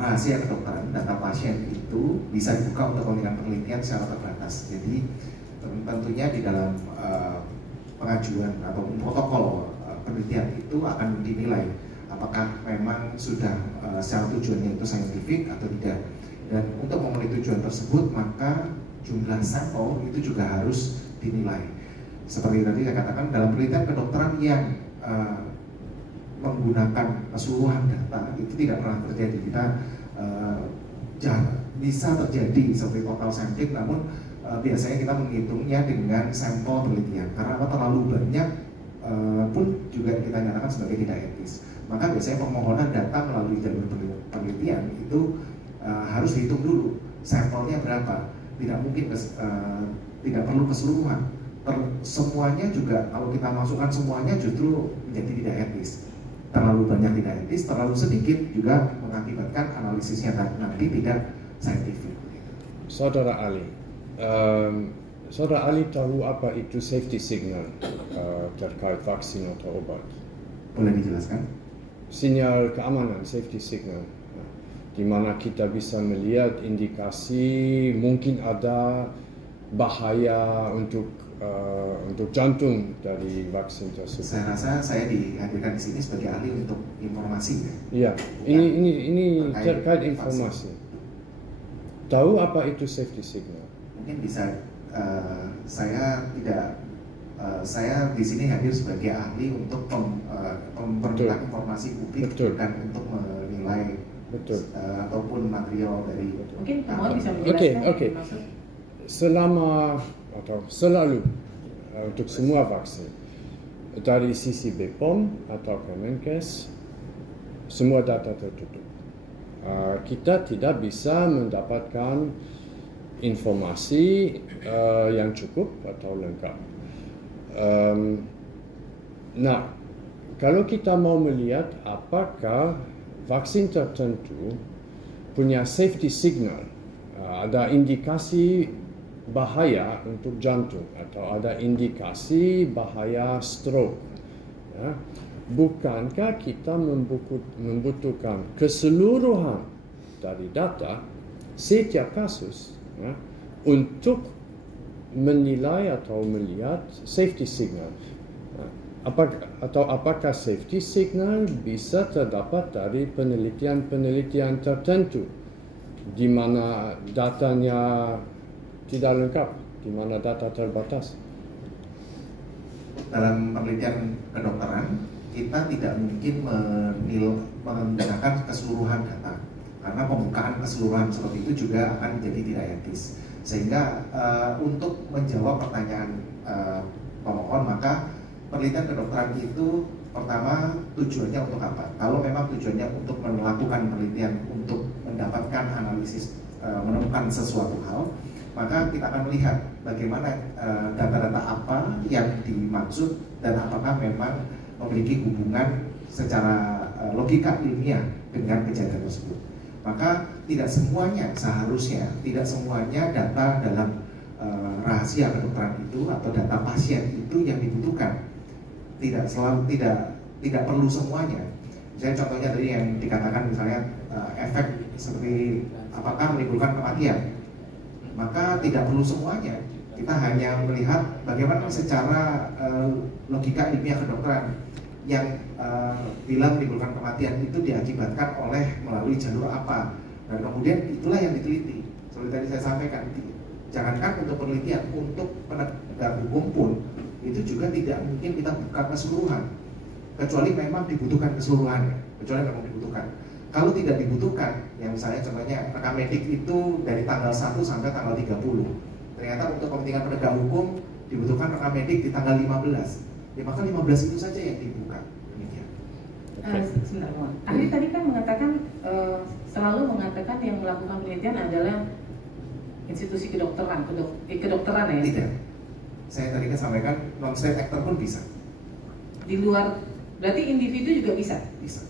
rahasia kedokteran, data pasien itu bisa dibuka untuk kepentingan penelitian secara terbatas. Jadi tentunya di dalam pengajuan atau protokol penelitian itu akan dinilai apakah memang sudah secara tujuannya itu saintifik atau tidak. Dan untuk memenuhi tujuan tersebut maka jumlah sampel itu juga harus dinilai. Seperti tadi saya katakan, dalam penelitian kedokteran yang menggunakan keseluruhan data itu tidak pernah terjadi. Kita bisa terjadi seperti total sampling, namun biasanya kita menghitungnya dengan sampel penelitian karena terlalu banyak pun juga kita nyatakan sebagai tidak etis. Maka biasanya permohonan data melalui jalur penelitian itu harus dihitung dulu sampelnya berapa. Tidak mungkin tidak perlu keseluruhan. Semuanya juga kalau kita masukkan semuanya justru menjadi tidak etis. Terlalu banyak tidak etis, terlalu sedikit juga mengakibatkan analisisnya nanti tidak saintifik. Saudara Ali tahu apa itu safety signal terkait vaksin atau obat? Boleh dijelaskan? Sinyal keamanan, safety signal, di mana kita bisa melihat indikasi mungkin ada bahaya untuk jantung dari vaksin tersebut. Saya rasa saya dihadirkan di sini sebagai ahli untuk informasi. Iya, ini terkait informasi. Tahu apa itu safety signal? Mungkin bisa saya di sini hadir sebagai ahli untuk memperoleh informasi publik dan untuk menilai ataupun material dari. Mungkin mau bisa menjelaskan. Oke. Selalu untuk semua vaksin dari sisi BPOM atau Kemenkes semua data tertutup. Kita tidak bisa mendapatkan informasi yang cukup atau lengkap. Nah, kalau kita mau melihat apakah vaksin tertentu punya safety signal, ada indikasi bahaya untuk jantung atau ada indikasi bahaya stroke, ya, bukankah kita membutuhkan keseluruhan dari data setiap kasus, ya, untuk menilai atau melihat safety signal? Apakah safety signal bisa terdapat dari penelitian tertentu di mana datanya tidak lengkap, di mana data terbatas? Dalam penelitian kedokteran, kita tidak mungkin menggunakan keseluruhan data, karena pembukaan keseluruhan seperti itu juga akan menjadi tidak etis. Sehingga untuk menjawab pertanyaan pemohon, maka penelitian kedokteran itu pertama tujuannya untuk apa? Kalau memang tujuannya untuk melakukan penelitian untuk mendapatkan analisis, menemukan sesuatu hal, maka kita akan melihat bagaimana data-data apa yang dimaksud dan apakah memang memiliki hubungan secara logika ilmiah dengan kejadian tersebut. Maka tidak semuanya data dalam rahasia kedokteran itu atau data pasien itu yang dibutuhkan. Tidak perlu semuanya. Misalnya contohnya tadi yang dikatakan misalnya efek seperti apakah menimbulkan kematian. Maka tidak perlu semuanya. Kita hanya melihat bagaimana secara logika ilmiah kedokteran yang bila menimbulkan kematian itu diakibatkan oleh melalui jalur apa. Dan kemudian itulah yang diteliti. Seperti tadi saya sampaikan, Jangankan untuk penelitian, untuk penegak hukum pun itu juga tidak mungkin kita buka keseluruhan, kecuali memang dibutuhkan keseluruhannya, kecuali memang dibutuhkan. Kalau tidak dibutuhkan, yang misalnya contohnya rekam medik itu dari tanggal 1 sampai tanggal 30, ternyata untuk kepentingan penegak hukum dibutuhkan rekam medik di tanggal 15, ya maka 15 itu saja yang dibuka. Sebentar, Pak. Ahli tadi kan mengatakan selalu mengatakan yang melakukan penelitian adalah institusi kedokteran ya? Tidak. Saya tadi kan sampaikan non-state actor pun bisa. Di luar, berarti individu juga bisa? Bisa.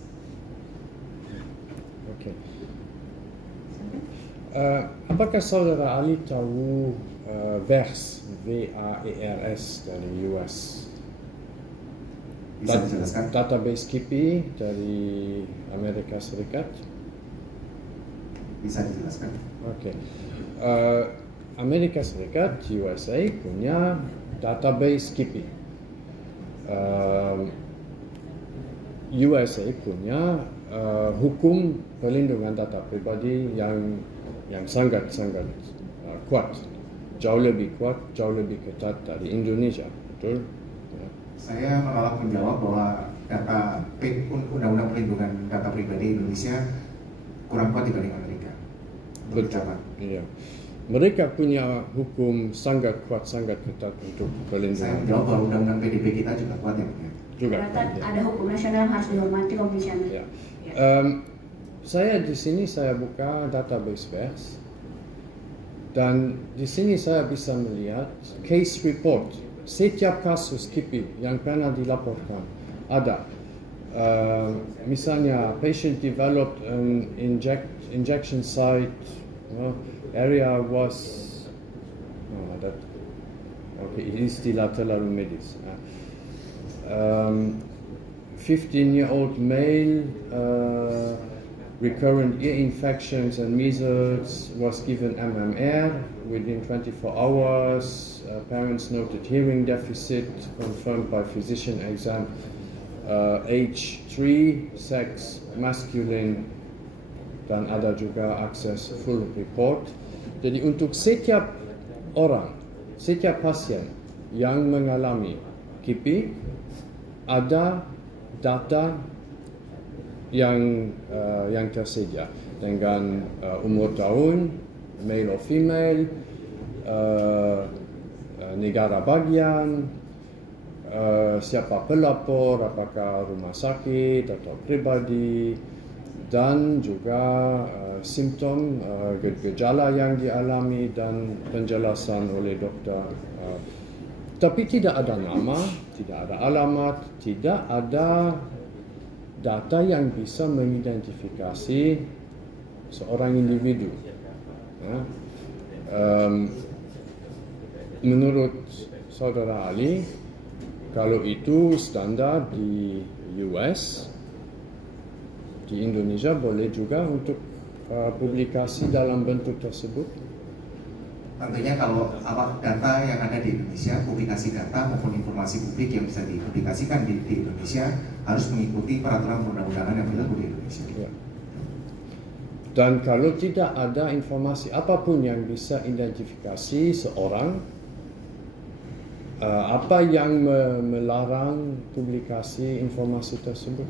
Oke. Apakah saudara Ali tahu VAERS, VAERS dari US? Bisa dijelaskan? Database KIPI dari Amerika Serikat. Bisa dijelaskan? Oke. Amerika Serikat, USA punya database KIPI. USA punya hukum perlindungan data pribadi yang sangat kuat, jauh lebih kuat, jauh lebih ketat dari Indonesia, betul? Ya. Saya menolak menjawab bahwa data undang-undang perlindungan data pribadi Indonesia kurang kuat dibanding Amerika. Betul. Iya. Mereka punya hukum sangat kuat, sangat ketat untuk perlindungan. Saya menjawab bahwa undang-undang PDB kita juga kuat ya. Juga. Ada hukum nasional yang harus dihormati, Komisioner. Ya. Saya di sini saya buka database VAERS dan di sini saya bisa melihat case report setiap kasus KIPI yang pernah dilaporkan ada. Misalnya patient developed an injection site, area was istilah terlalu medis. 15-year-old male recurrent ear infections and measles was given MMR within 24 hours. Parents noted hearing deficit confirmed by physician exam. Age 3, sex masculine, dan ada juga akses full report. Jadi untuk setiap orang, setiap pasien yang mengalami KIPI ada data yang tersedia dengan umur tahun, male or female, negara bagian, siapa pelapor, apakah rumah sakit atau pribadi, dan juga simptom, gejala yang dialami dan penjelasan oleh dokter. Tapi tidak ada nama, tidak ada alamat, tidak ada data yang bisa mengidentifikasi seorang individu. Ya. Menurut saudara Ali, kalau itu standar di US, di Indonesia boleh juga untuk publikasi dalam bentuk tersebut? Tentunya kalau data yang ada di Indonesia, publikasi data maupun informasi publik yang bisa dipublikasikan di Indonesia harus mengikuti peraturan perundang-undangan yang berlaku di Indonesia. Ya. Dan kalau tidak ada informasi apapun yang bisa identifikasi seorang, apa yang melarang publikasi informasi tersebut?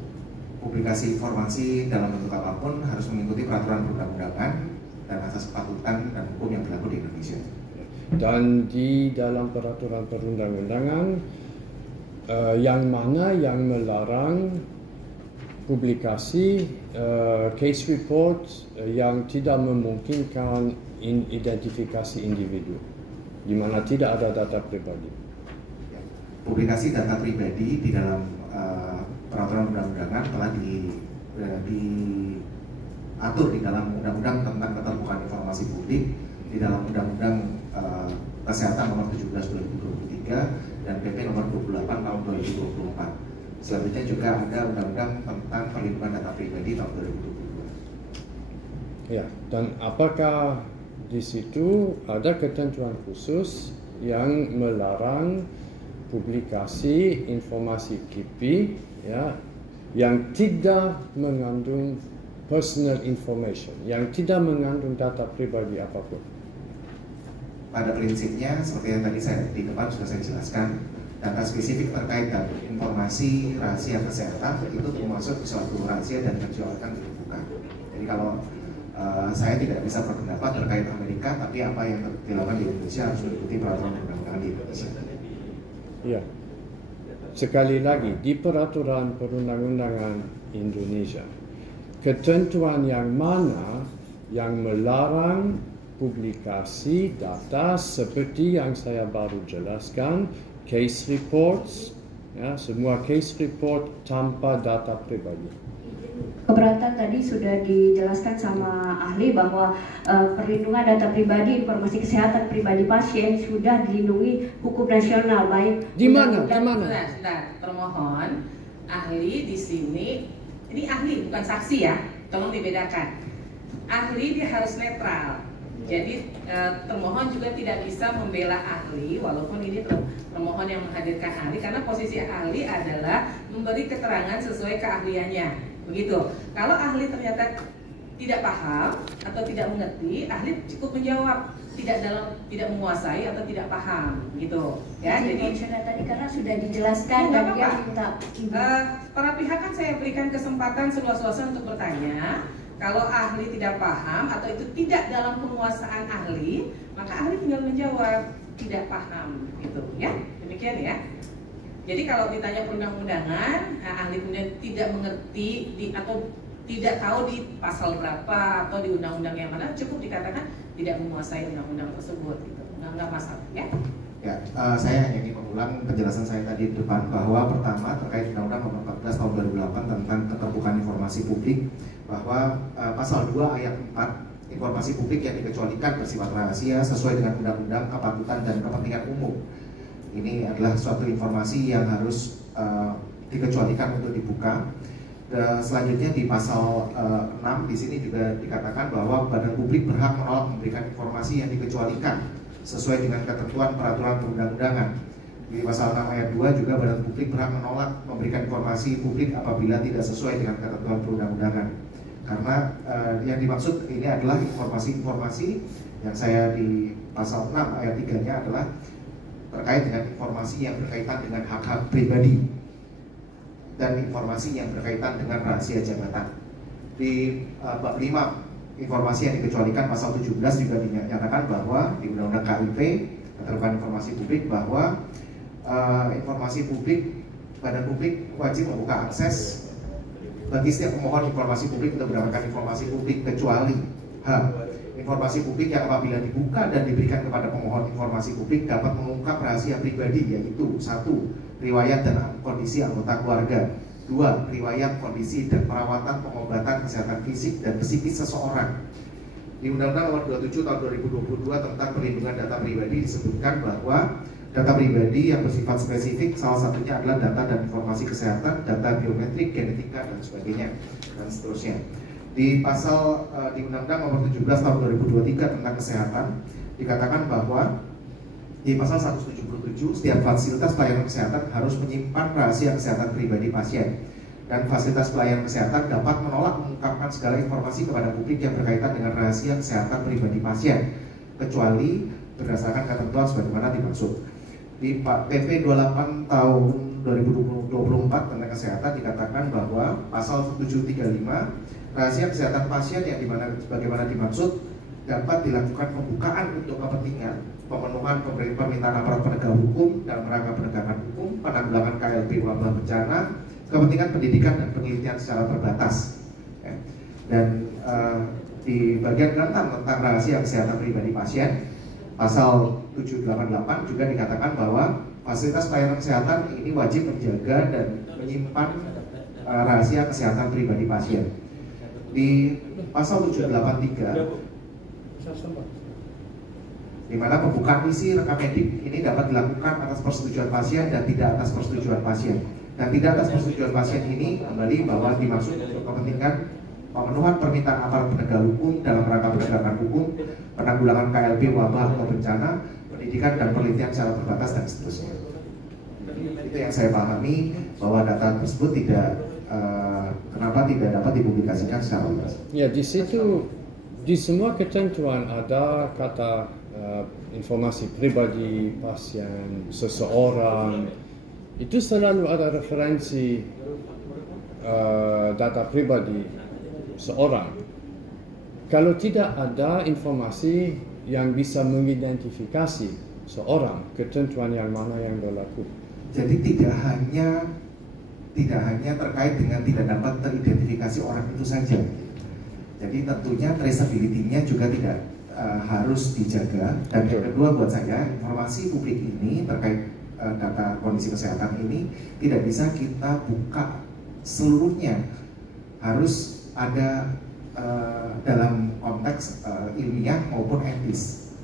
Publikasi informasi dalam bentuk apapun harus mengikuti peraturan perundang-undangan dan asas kepatutan dan hukum yang berlaku di Indonesia. Dan di dalam peraturan perundang-undangan yang mana yang melarang publikasi case report yang tidak memungkinkan identifikasi individu, di mana tidak ada data pribadi. Publikasi data pribadi di dalam peraturan perundang-undangan telah diatur di dalam Undang-Undang tentang Keterbukaan Informasi Publik, di dalam Undang-Undang Kesehatan Nomor 17 2023 dan PP Nomor 28 Tahun 2024. Selanjutnya juga ada Undang-Undang tentang Perlindungan Data Pribadi Tahun 2022. Ya, dan apakah di situ ada ketentuan khusus yang melarang publikasi informasi KIPI ya, yang tidak mengandung personal information, yang tidak mengandung data pribadi apapun? pada prinsipnya seperti yang tadi saya di depan sudah saya jelaskan, data spesifik terkait dengan informasi rahasia kesehatan itu termasuk suatu rahasia dan kecualikan dibuka. Jadi kalau saya tidak bisa berpendapat terkait Amerika, tapi apa yang dilakukan di Indonesia harus mengikuti peraturan perundang-undangan di Indonesia. Iya. Sekali lagi, di peraturan perundang-undangan Indonesia, ketentuan yang mana yang melarang publikasi data seperti yang saya baru jelaskan, case reports, ya, semua case report tanpa data pribadi. Keberatan tadi sudah dijelaskan sama ahli bahwa perlindungan data pribadi, informasi kesehatan pribadi pasien sudah dilindungi hukum nasional, baik di mana? Sebentar, termohon ahli di sini, ini ahli bukan saksi ya, tolong dibedakan. Ahli dia harus netral. Jadi termohon juga tidak bisa membela ahli, walaupun ini termohon yang menghadirkan ahli, karena posisi ahli adalah memberi keterangan sesuai keahliannya. Begitu. Kalau ahli ternyata tidak paham atau tidak mengerti, ahli cukup menjawab tidak menguasai atau tidak paham, gitu. Ya, jadi tadi karena sudah dijelaskan dan dia minta para pihak kan saya berikan kesempatan seluas-luasnya untuk bertanya. Kalau ahli tidak paham atau itu tidak dalam penguasaan ahli, maka ahli tinggal menjawab tidak paham, gitu ya. Demikian ya. Jadi kalau ditanya perundang-undangan, ahli kemudian tidak mengerti atau tidak tahu di pasal berapa atau di undang-undang yang mana, cukup dikatakan tidak menguasai undang-undang tersebut, gitu. Nggak masalah ya. Ya, saya hanya ingin mengulang penjelasan saya tadi di depan bahwa pertama terkait Undang-Undang Nomor 14 Tahun 2008 tentang keterbukaan informasi publik, bahwa pasal 2 ayat 4 informasi publik yang dikecualikan bersifat rahasia sesuai dengan undang-undang, kepatutan dan kepentingan umum. Ini adalah suatu informasi yang harus dikecualikan untuk dibuka. Selanjutnya di pasal 6 di sini juga dikatakan bahwa badan publik berhak menolak memberikan informasi yang dikecualikan sesuai dengan ketentuan peraturan perundang-undangan. Di pasal 6 ayat 2 juga badan publik berhak menolak memberikan informasi publik apabila tidak sesuai dengan ketentuan perundang-undangan. Karena yang dimaksud ini adalah informasi-informasi yang saya di pasal 6 ayat 3-nya adalah terkait dengan informasi yang berkaitan dengan hak-hak pribadi dan informasi yang berkaitan dengan rahasia jabatan. Di bab 5 informasi yang dikecualikan pasal 17 juga dinyatakan bahwa di Undang-Undang KIP keterbukaan informasi publik bahwa informasi publik, badan publik wajib membuka akses bagi setiap pemohon informasi publik untuk mendapatkan informasi publik kecuali informasi publik yang apabila dibuka dan diberikan kepada pemohon informasi publik dapat mengungkap rahasia pribadi, yaitu 1. Riwayat dan kondisi anggota keluarga, 2. Riwayat, kondisi, dan perawatan pengobatan kesehatan fisik dan psikis seseorang. Di Undang-Undang Nomor 27 Tahun 2022 tentang perlindungan data pribadi disebutkan bahwa data pribadi yang bersifat spesifik salah satunya adalah data dan informasi kesehatan, data biometrik, genetika, dan sebagainya, dan seterusnya. Di pasal di Undang-Undang Nomor 17 Tahun 2023 tentang kesehatan dikatakan bahwa di pasal 177 setiap fasilitas pelayanan kesehatan harus menyimpan rahasia kesehatan pribadi pasien, dan fasilitas pelayanan kesehatan dapat menolak mengungkapkan segala informasi kepada publik yang berkaitan dengan rahasia kesehatan pribadi pasien kecuali berdasarkan ketentuan sebagaimana dimaksud. Di PP 28 tahun 2024 tentang kesehatan dikatakan bahwa pasal 735 rahasia kesehatan pasien yang sebagaimana dimaksud dapat dilakukan pembukaan untuk kepentingan pemenuhan permintaan aparat penegak hukum dalam rangka penegakan hukum, penanggulangan KLB wabah bencana, kepentingan pendidikan dan penelitian secara terbatas. Dan di bagian 6 tentang rahasia kesehatan pribadi pasien, pasal 788 juga dikatakan bahwa fasilitas pelayanan kesehatan ini wajib menjaga dan menyimpan rahasia kesehatan pribadi pasien. Di pasal 783 di mana pembukaan isi rekam medik ini dapat dilakukan atas persetujuan pasien dan tidak atas persetujuan pasien. Dan tidak atas persetujuan pasien ini kembali bahwa dimaksud untuk kepentingan pemenuhan permintaan aparat penegak hukum dalam rangka penegakan hukum, penanggulangan KLB wabah atau bencana, pendidikan dan penelitian secara terbatas dan seterusnya. Itu yang saya pahami bahwa data tersebut kenapa tidak dapat dipublikasikan secara luas. Ya, di situ di semua ketentuan ada kata informasi pribadi pasien, seseorang, itu selalu ada referensi data pribadi seorang. Kalau tidak ada informasi yang bisa mengidentifikasi seorang, ketentuan yang mana yang berlaku. Jadi tidak hanya terkait dengan tidak dapat teridentifikasi orang itu saja. Jadi tentunya traceability-nya juga tidak harus dijaga. Dan yang kedua buat saya, informasi publik ini terkait data kondisi kesehatan ini tidak bisa kita buka seluruhnya. Harus ada dalam konteks ilmiah maupun etis.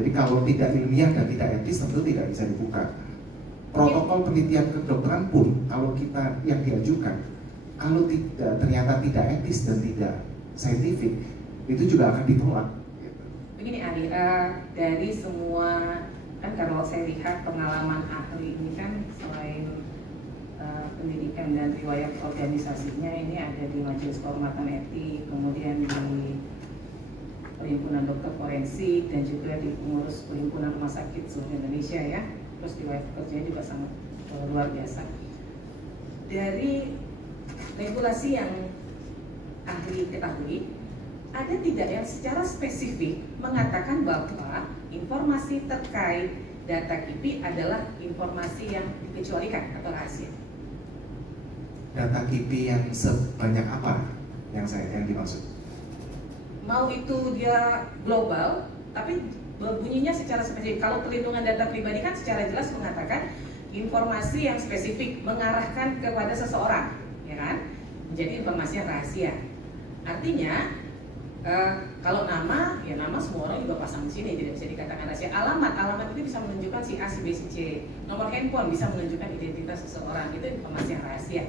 Jadi kalau tidak ilmiah dan tidak etis tentu tidak bisa dibuka. Protokol penelitian kedokteran pun kalau kita yang diajukan, kalau ternyata tidak etis dan tidak saintifik, itu juga akan ditolak. Begini Adi, dari semua kan kalau saya lihat pengalaman ahli ini kan selain pendidikan dan riwayat organisasinya ini ada di Majelis Kehormatan Etik, kemudian di Perhimpunan Dokter Forensik dan juga di pengurus Perhimpunan Rumah Sakit seluruh Indonesia ya. Terus riwayat pekerjaan juga sangat luar biasa. Dari regulasi yang ahli ketahui, ada tidak yang secara spesifik mengatakan bahwa informasi terkait data KIPI adalah informasi yang dikecualikan atau rahasia? Data KIPI yang sebanyak apa yang dimaksud? Mau itu dia global, tapi bunyinya secara spesifik. Kalau perlindungan data pribadi kan secara jelas mengatakan informasi yang spesifik mengarahkan kepada seseorang, ya kan? Menjadi informasi yang rahasia. Artinya kalau nama, ya nama semua orang juga pasang di sini, tidak bisa dikatakan rahasia. Alamat itu bisa menunjukkan si A, si B, si C. Nomor handphone bisa menunjukkan identitas seseorang, itu informasi yang rahasia.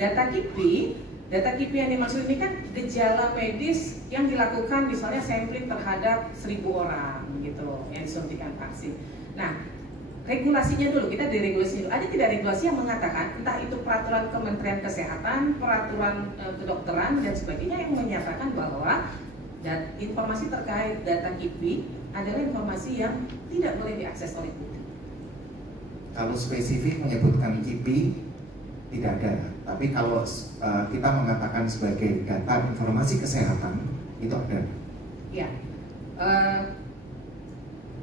Data KIPI yang dimaksud ini kan gejala medis yang dilakukan misalnya sampling terhadap 1000 orang gitu yang disuntikan vaksin. Nah, regulasinya dulu, kita dari regulasinya dulu. Ada tidak regulasi yang mengatakan entah itu peraturan Kementerian Kesehatan, peraturan kedokteran dan sebagainya yang menyatakan bahwa informasi terkait data KIPI adalah informasi yang tidak boleh diakses oleh publik. Kalau spesifik menyebutkan KIPI tidak ada, tapi kalau kita mengatakan sebagai data informasi kesehatan itu ada. Ya,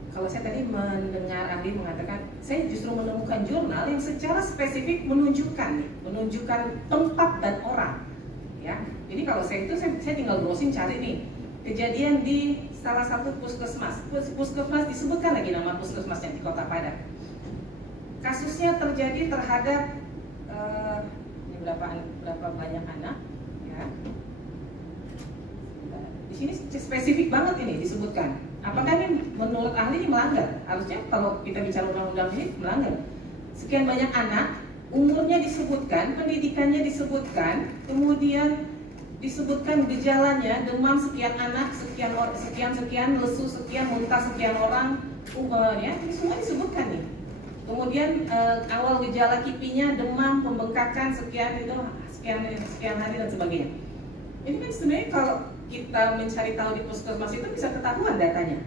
kalau saya tadi mendengar Andi mengatakan, saya justru menemukan jurnal yang secara spesifik menunjukkan tempat dan orang. Ya, jadi kalau saya tinggal browsing cari nih kejadian di salah satu puskesmas. Puskesmas disebutkan lagi nama puskesmasnya di Kota Padang. Kasusnya terjadi terhadap berapa banyak anak, ya. Di sini spesifik banget ini disebutkan. Apakah ini menurut ahli ini melanggar? Harusnya kalau kita bicara undang-undang ini melanggar. Sekian banyak anak, umurnya disebutkan, pendidikannya disebutkan, kemudian disebutkan gejalanya, demam sekian anak, sekian, lesu sekian, muntah sekian orang, ya, ini semua disebutkan nih. Kemudian awal gejala KIPI-nya demam, pembengkakan sekian hari dan sebagainya. Ini kan sebenarnya kalau kita mencari tahu di puskesmas itu bisa ketahuan datanya.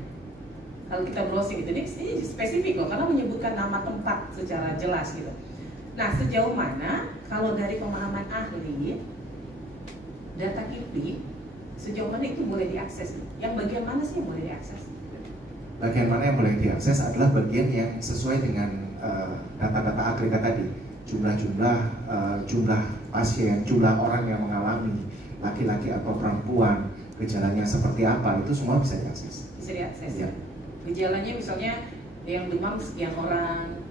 Kalau kita browsing itu, ini spesifik loh, karena menyebutkan nama tempat secara jelas gitu. Nah, sejauh mana kalau dari pemahaman ahli data KIPI, sejauh mana itu boleh diakses? Yang bagian mana sih yang boleh diakses? Bagian mana yang boleh diakses adalah bagian yang sesuai dengan data-data agregat tadi, jumlah pasien, jumlah orang yang mengalami, laki-laki atau perempuan, gejalanya seperti apa, itu semua bisa diakses. Bisa diakses. Ya. Gejalanya misalnya yang demam sekian orang,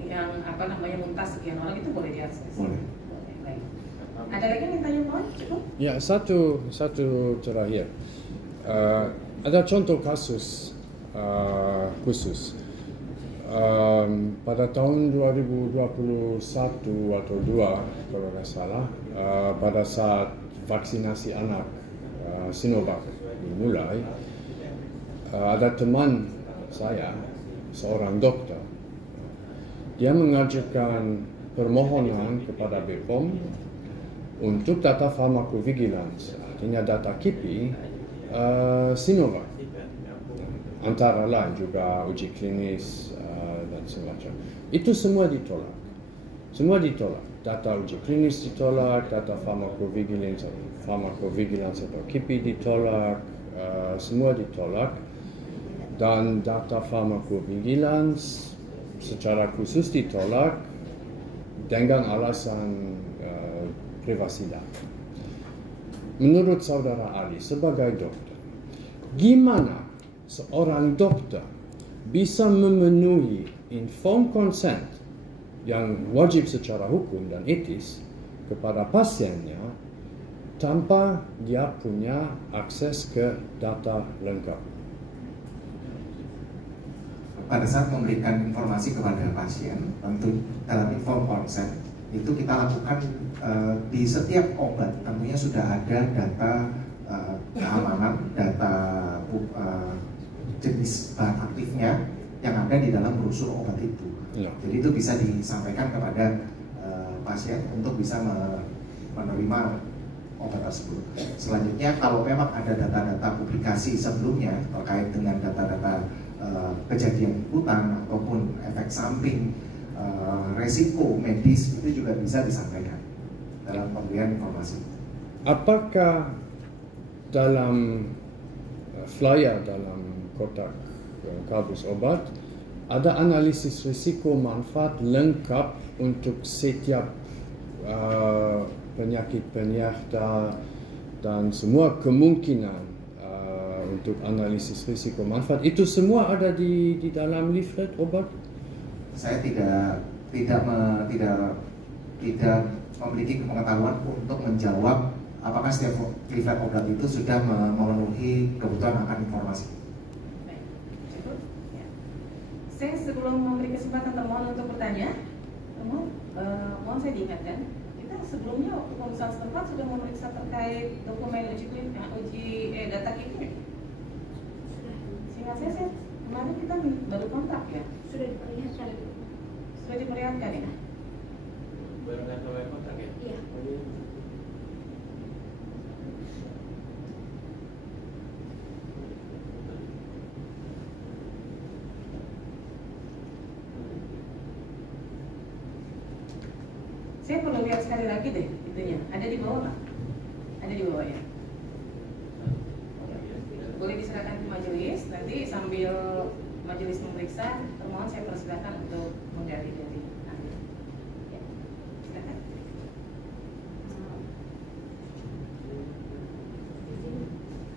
yang muntah sekian orang, itu boleh diakses. Boleh. Baik. Ada lagi yang tanya Pak? Cukup? Ya, satu terakhir. Ada contoh kasus khusus. Pada tahun 2021 atau 2 kalau nggak salah, pada saat vaksinasi anak Sinovac dimulai, ada teman saya, seorang dokter, dia mengajukan permohonan kepada BPOM untuk data pharmacovigilance, artinya data KIPI Sinovac. Antara lain juga uji klinis dan semacam. Itu semua ditolak. Semua ditolak. Data uji klinis ditolak, data pharmacovigilance atau KIPI ditolak, semua ditolak. Dan data pharmacovigilance secara khusus ditolak dengan alasan privasi data. Menurut saudara Ali sebagai dokter, gimana seorang dokter bisa memenuhi informed consent yang wajib secara hukum dan etis kepada pasiennya tanpa dia punya akses ke data lengkap? Pada saat memberikan informasi kepada pasien, tentu dalam informed consent itu kita lakukan di setiap obat tentunya sudah ada data keamanan, data jenis bahan aktifnya yang ada di dalam brosur obat itu. Ya. Jadi itu bisa disampaikan kepada pasien untuk bisa menerima obat tersebut. Selanjutnya kalau memang ada data-data publikasi sebelumnya terkait dengan data-data kejadian ikutan ataupun efek samping, resiko medis itu juga bisa disampaikan dalam pemberian informasi. Apakah dalam flyer dalam kotak kardus obat ada analisis risiko manfaat lengkap untuk setiap penyakit penyerta dan semua kemungkinan untuk analisis risiko manfaat? Itu semua ada di dalam leaflet obat? Saya tidak memiliki pengetahuan untuk menjawab apakah setiap leaflet obat itu sudah memenuhi kebutuhan akan informasi. Baik, cukup. Ya. Saya sebelum memberi kesempatan termohon untuk bertanya, mohon saya diingatkan, kita sebelumnya waktu pemeriksaan setempat sudah memeriksa terkait dokumen uji data KIPI. Seingat saya kemarin kita baru kontak ya. Sudah diperlihatkan. Sudah diperlihatkan ya. Baru kontak ya? Iya. Saya perlu lihat sekali lagi deh itunya. Ada di bawah nggak? Ada di bawah ya. Boleh diserahkan ke majelis. Nanti sambil majelis memeriksa, termohon saya persilakan untuk menggali dari ahli. Ya, silakan.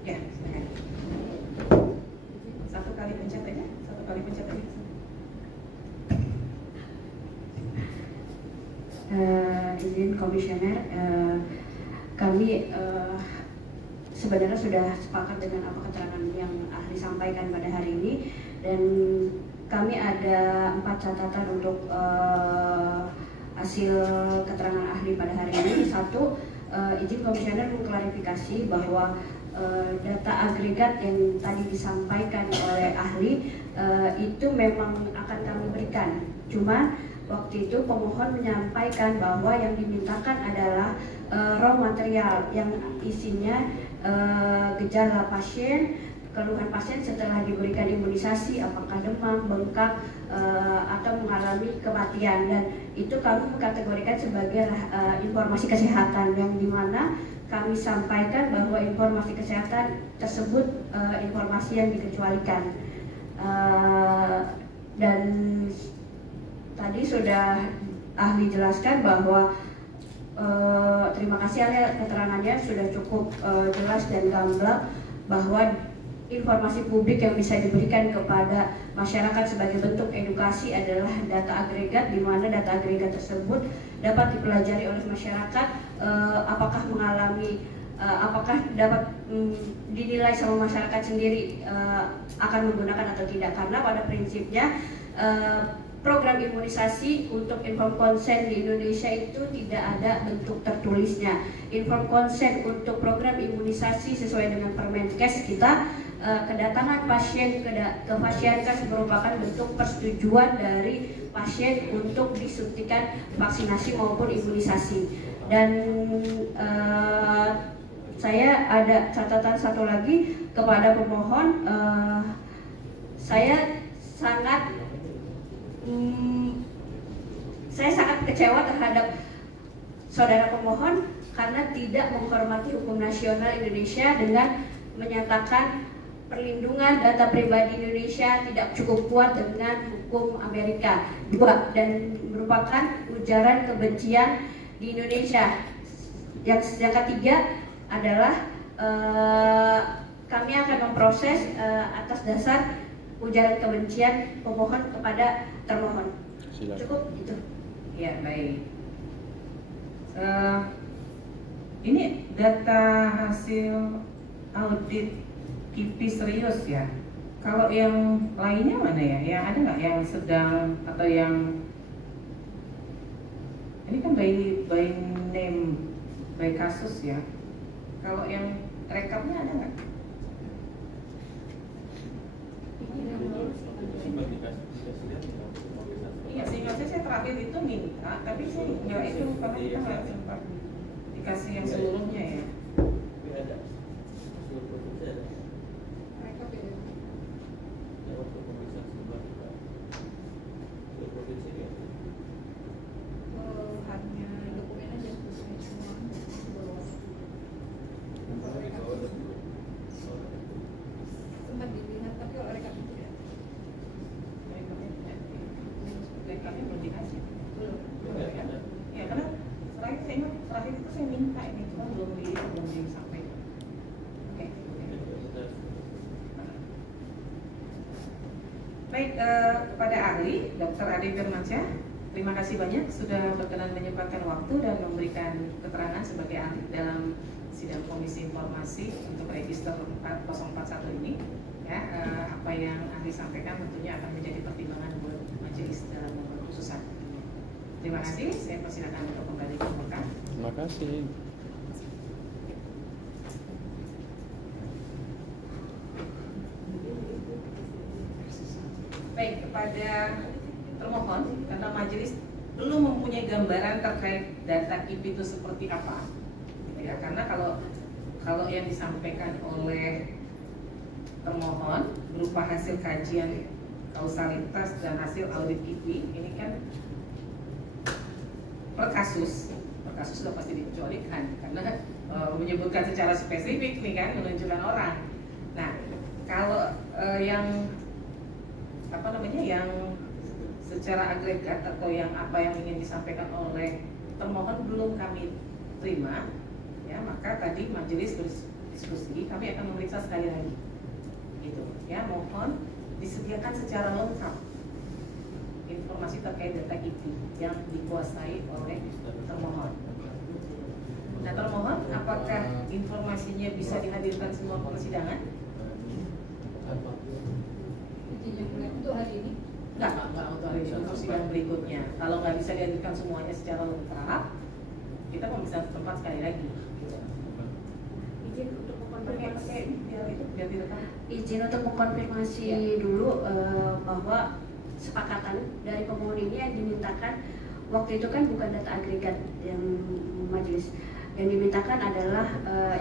Ya, silakan. Satu kali pencet aja. Izin komisioner, kami sebenarnya sudah sepakat dengan apa keterangan yang ahli sampaikan pada hari ini, dan kami ada 4 catatan untuk hasil keterangan ahli pada hari ini. Satu, izin komisioner mengklarifikasi bahwa data agregat yang tadi disampaikan oleh ahli itu memang akan kami berikan. Cuma waktu itu pemohon menyampaikan bahwa yang dimintakan adalah raw material yang isinya gejala pasien, keluhan pasien setelah diberikan imunisasi, apakah demam, bengkak, atau mengalami kematian, dan itu kami mengkategorikan sebagai informasi kesehatan, yang dimana kami sampaikan bahwa informasi kesehatan tersebut informasi yang dikecualikan. Dan tadi sudah ahli jelaskan bahwa terima kasih ahli, keterangannya sudah cukup jelas dan gamblang bahwa informasi publik yang bisa diberikan kepada masyarakat sebagai bentuk edukasi adalah data agregat, di mana data agregat tersebut dapat dipelajari oleh masyarakat, apakah dapat dinilai sama masyarakat sendiri akan menggunakan atau tidak, karena pada prinsipnya program imunisasi untuk informed consent di Indonesia itu tidak ada bentuk tertulisnya. Informed consent untuk program imunisasi sesuai dengan Permenkes kita, kedatangan pasien ke Pasienkes merupakan bentuk persetujuan dari pasien untuk disuntikan vaksinasi maupun imunisasi. Dan saya ada catatan satu lagi kepada pemohon. Saya sangat kecewa terhadap saudara pemohon karena tidak menghormati hukum nasional Indonesia dengan menyatakan perlindungan data pribadi Indonesia tidak cukup kuat dengan hukum Amerika. 2, dan merupakan ujaran kebencian di Indonesia. Yang ketiga adalah kami akan memproses atas dasar ujaran kebencian pemohon kepada termohon. Silakan. Cukup gitu. Ya, baik. Ini data hasil audit KIPI serius ya. Kalau yang lainnya mana ya? Yang ada nggak yang sedang atau yang ini kan by name, by kasus ya. Kalau yang rekapnya ada nggak? Iya, sehingga saya terakhir itu minta, tapi saya nggak itu karena kita nggak sempat dikasih yang seluruhnya ya. Hanya dokumen aja semua. Sempat dilihat tapi oleh rekap tidak. Rekapnya belum dikasih. Ya karena terakhir itu saya minta ini cuma belum disampaikan. Oke. Baik, kepada ahli Dr. Ade Firmansyah, terima kasih banyak sudah berkenan menyempatkan waktu dan memberikan keterangan sebagai ahli dalam sidang Komisi Informasi untuk register 4041 ini. Ya, apa yang ahli sampaikan tentunya akan menjadi pertimbangan buat majelis dalam keputusan. Terima kasih. Saya persilakan untuk kembali ke muka. Terima kasih. Baik, kepada termohon, karena majelis belum mempunyai gambaran terkait data KIPI itu seperti apa, gitu ya. Karena kalau yang disampaikan oleh termohon berupa hasil kajian kausalitas dan hasil audit KIPI ini kan per kasus sudah pasti dikecualikan karena menyebutkan secara spesifik nih kan, menunjukkan orang. Nah, kalau yang yang secara agregat atau yang apa yang ingin disampaikan oleh termohon belum kami terima, ya maka tadi majelis berdiskusi, kami akan memeriksa sekali lagi, gitu. Ya, mohon disediakan secara lengkap informasi terkait data KIPI yang dikuasai oleh termohon. Nah, termohon, apakah informasinya bisa dihadirkan semua persidangan? Untuk hari ini? Enggak untuk hari ini, untuk sidang berikutnya. Kalau nggak bisa dihadirkan semuanya secara lengkap, kita memeriksa tempat sekali lagi. Izin untuk mengkonfirmasi. Izin untuk mengkonfirmasi dulu bahwa kesepakatan dari pemohon ini yang dimintakan waktu itu kan bukan data agregat yang majelis. Yang dimintakan adalah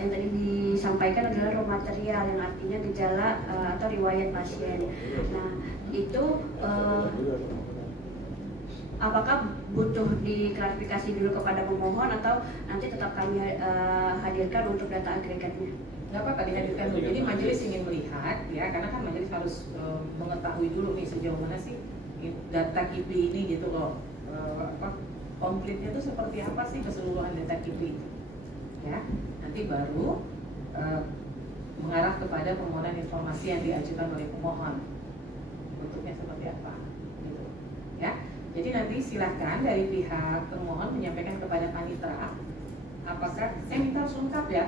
yang tadi disampaikan adalah raw material yang artinya gejala atau riwayat pasien. Nah, itu apakah butuh diklarifikasi dulu kepada pemohon atau nanti tetap kami hadirkan untuk data agregatnya? Nggak apa-apa dihadirkan dulu. Jadi majelis ingin melihat ya, karena kan majelis harus mengetahui dulu nih sejauh mana sih data KIPI ini gitu loh. Komplitnya itu seperti apa sih keseluruhan data KIPI itu? Ya, nanti baru mengarah kepada permohonan informasi yang diajukan oleh pemohon. Bentuknya seperti apa? Gitu. Ya. Jadi nanti silahkan dari pihak termohon menyampaikan kepada panitera apakah saya minta harus lengkap ya.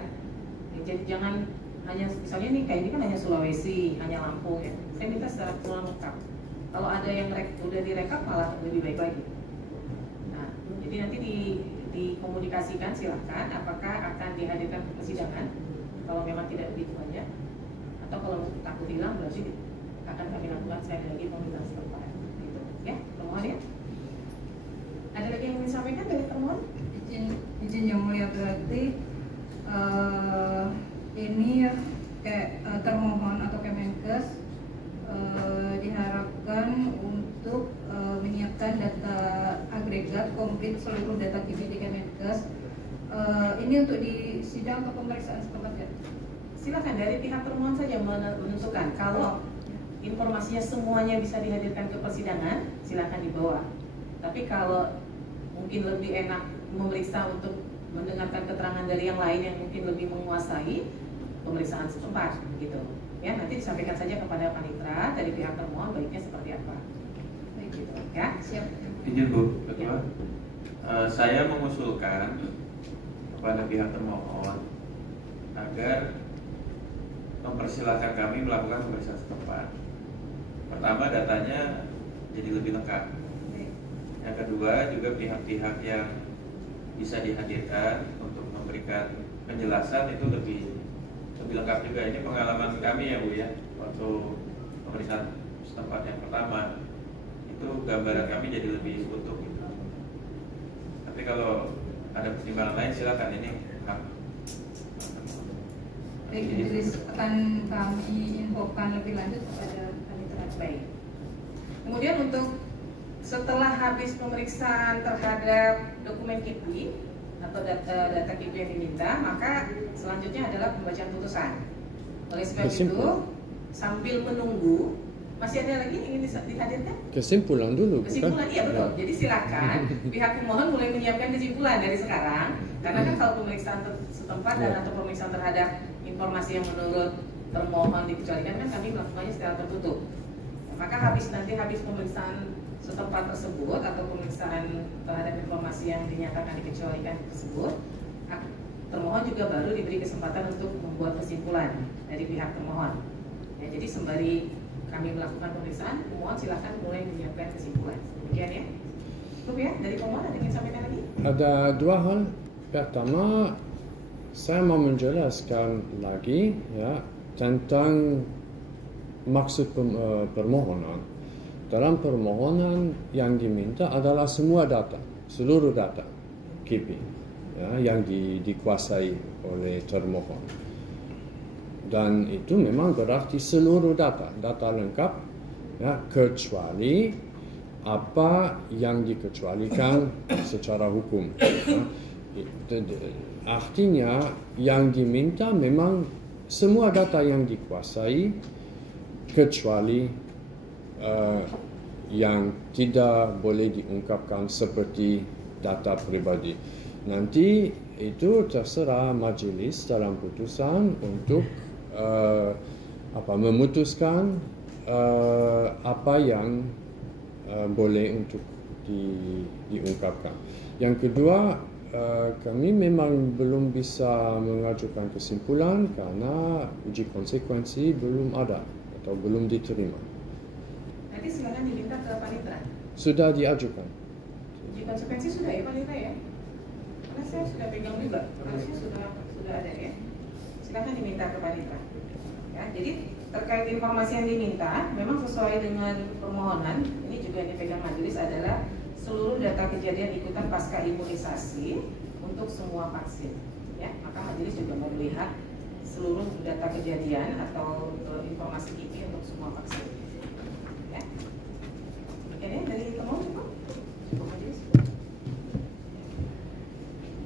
Jadi jangan hanya misalnya nih kayak ini kan hanya Sulawesi, hanya Lampung ya. Saya minta secara keseluruhan lengkap. Kalau ada yang udah direkap malah lebih baik lagi. Nah, jadi nanti dikomunikasikan silahkan apakah akan dihadirkan ke persidangan. Kalau memang tidak begitu banyak, atau kalau takut hilang berarti akan kami lakukan sekali lagi pemeriksaan setempat. Gitu. Ya, termohon ya. Ada lagi yang ingin disampaikan dari termohon? Izin yang mulia, berarti mengupdate seluruh data KIPI di Kemenkes. Ini untuk di sidang atau pemeriksaan setempat ya? Silakan dari pihak termohon saja menentukan. Kalau informasinya semuanya bisa dihadirkan ke persidangan, silakan dibawa. Tapi kalau mungkin lebih enak memeriksa untuk mendengarkan keterangan dari yang lain yang mungkin lebih menguasai, pemeriksaan setempat, gitu. Ya, nanti disampaikan saja kepada panitera dari pihak termohon baiknya seperti apa. Baik gitu, ya. Siap. Izin Bu, Ketua. Saya mengusulkan kepada pihak termohon agar mempersilahkan kami melakukan pemeriksaan setempat. Pertama, datanya jadi lebih lengkap. Yang kedua, juga pihak-pihak yang bisa dihadirkan untuk memberikan penjelasan itu lebih lengkap juga. Ini pengalaman kami ya Bu ya, waktu pemeriksaan setempat yang pertama itu gambaran kami jadi lebih utuh gitu. Tapi kalau ada pertimbangan lain silakan, ini hak. Baik, Idris, akan kami infokan lebih lanjut kepada panitera. Baik. Kemudian untuk setelah habis pemeriksaan terhadap dokumen KIPI atau data KIPI yang diminta, maka selanjutnya adalah pembacaan putusan. Oleh sebab itu, sambil menunggu, masih ada lagi yang ingin dihadirkan? Kesimpulan dulu. Kesimpulan, bukan? iya betul. Ya. Jadi silakan pihak pemohon mulai menyiapkan kesimpulan dari sekarang, karena kan kalau pemeriksaan setempat dan atau pemeriksaan terhadap informasi yang menurut termohon dikecualikan kan kami melakukannya secara tertutup. Maka habis pemeriksaan setempat tersebut atau pemeriksaan terhadap informasi yang dinyatakan dikecualikan tersebut, termohon juga baru diberi kesempatan untuk membuat kesimpulan dari pihak termohon. Ya, jadi sembari kami melakukan pemeriksaan, pemohon silakan mulai menyiapkan kesimpulan. Demikian ya. Cukup ya, dari pemohon ada yang ingin sampaikan lagi? Ada dua hal. Pertama, saya mau menjelaskan lagi ya tentang maksud permohonan. Dalam permohonan yang diminta adalah semua data, seluruh data KIPI ya, yang dikuasai oleh termohon. Dan itu memang berarti seluruh data lengkap ya, kecuali apa yang dikecualikan secara hukum. Ya. Artinya yang diminta memang semua data yang dikuasai kecuali yang tidak boleh diungkapkan seperti data pribadi. Nanti itu terserah majelis dalam putusan untuk memutuskan apa yang boleh untuk diungkapkan. Yang kedua, kami memang belum bisa mengajukan kesimpulan karena uji konsekuensi belum ada atau belum diterima. Nanti silakan diminta ke panitera. Sudah diajukan. Uji konsekuensi sudah ya panitera ya? Karena saya sudah pegang juga, harusnya sudah ada ya. Silakan diminta ke panitera. Ya, jadi terkait informasi yang diminta, memang sesuai dengan permohonan, ini juga yang dipegang majelis adalah seluruh data kejadian ikutan pasca imunisasi untuk semua vaksin. Ya, maka majelis juga mau melihat seluruh data kejadian atau informasi KIPI untuk semua vaksin. Ya, oke, dari teman cukup majelis.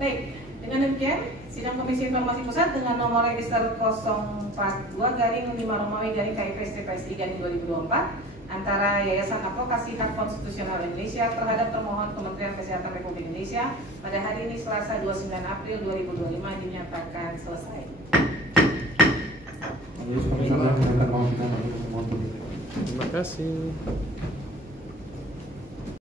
Baik, dengan demikian sidang Komisi Informasi Pusat dengan nomor register 042-5-KIPST-PSI-2024 antara Yayasan Advokasi Hak Konstitusional Indonesia terhadap termohon Kementerian Kesehatan Republik Indonesia pada hari ini Selasa 29 April 2025 dinyatakan selesai. Terima kasih.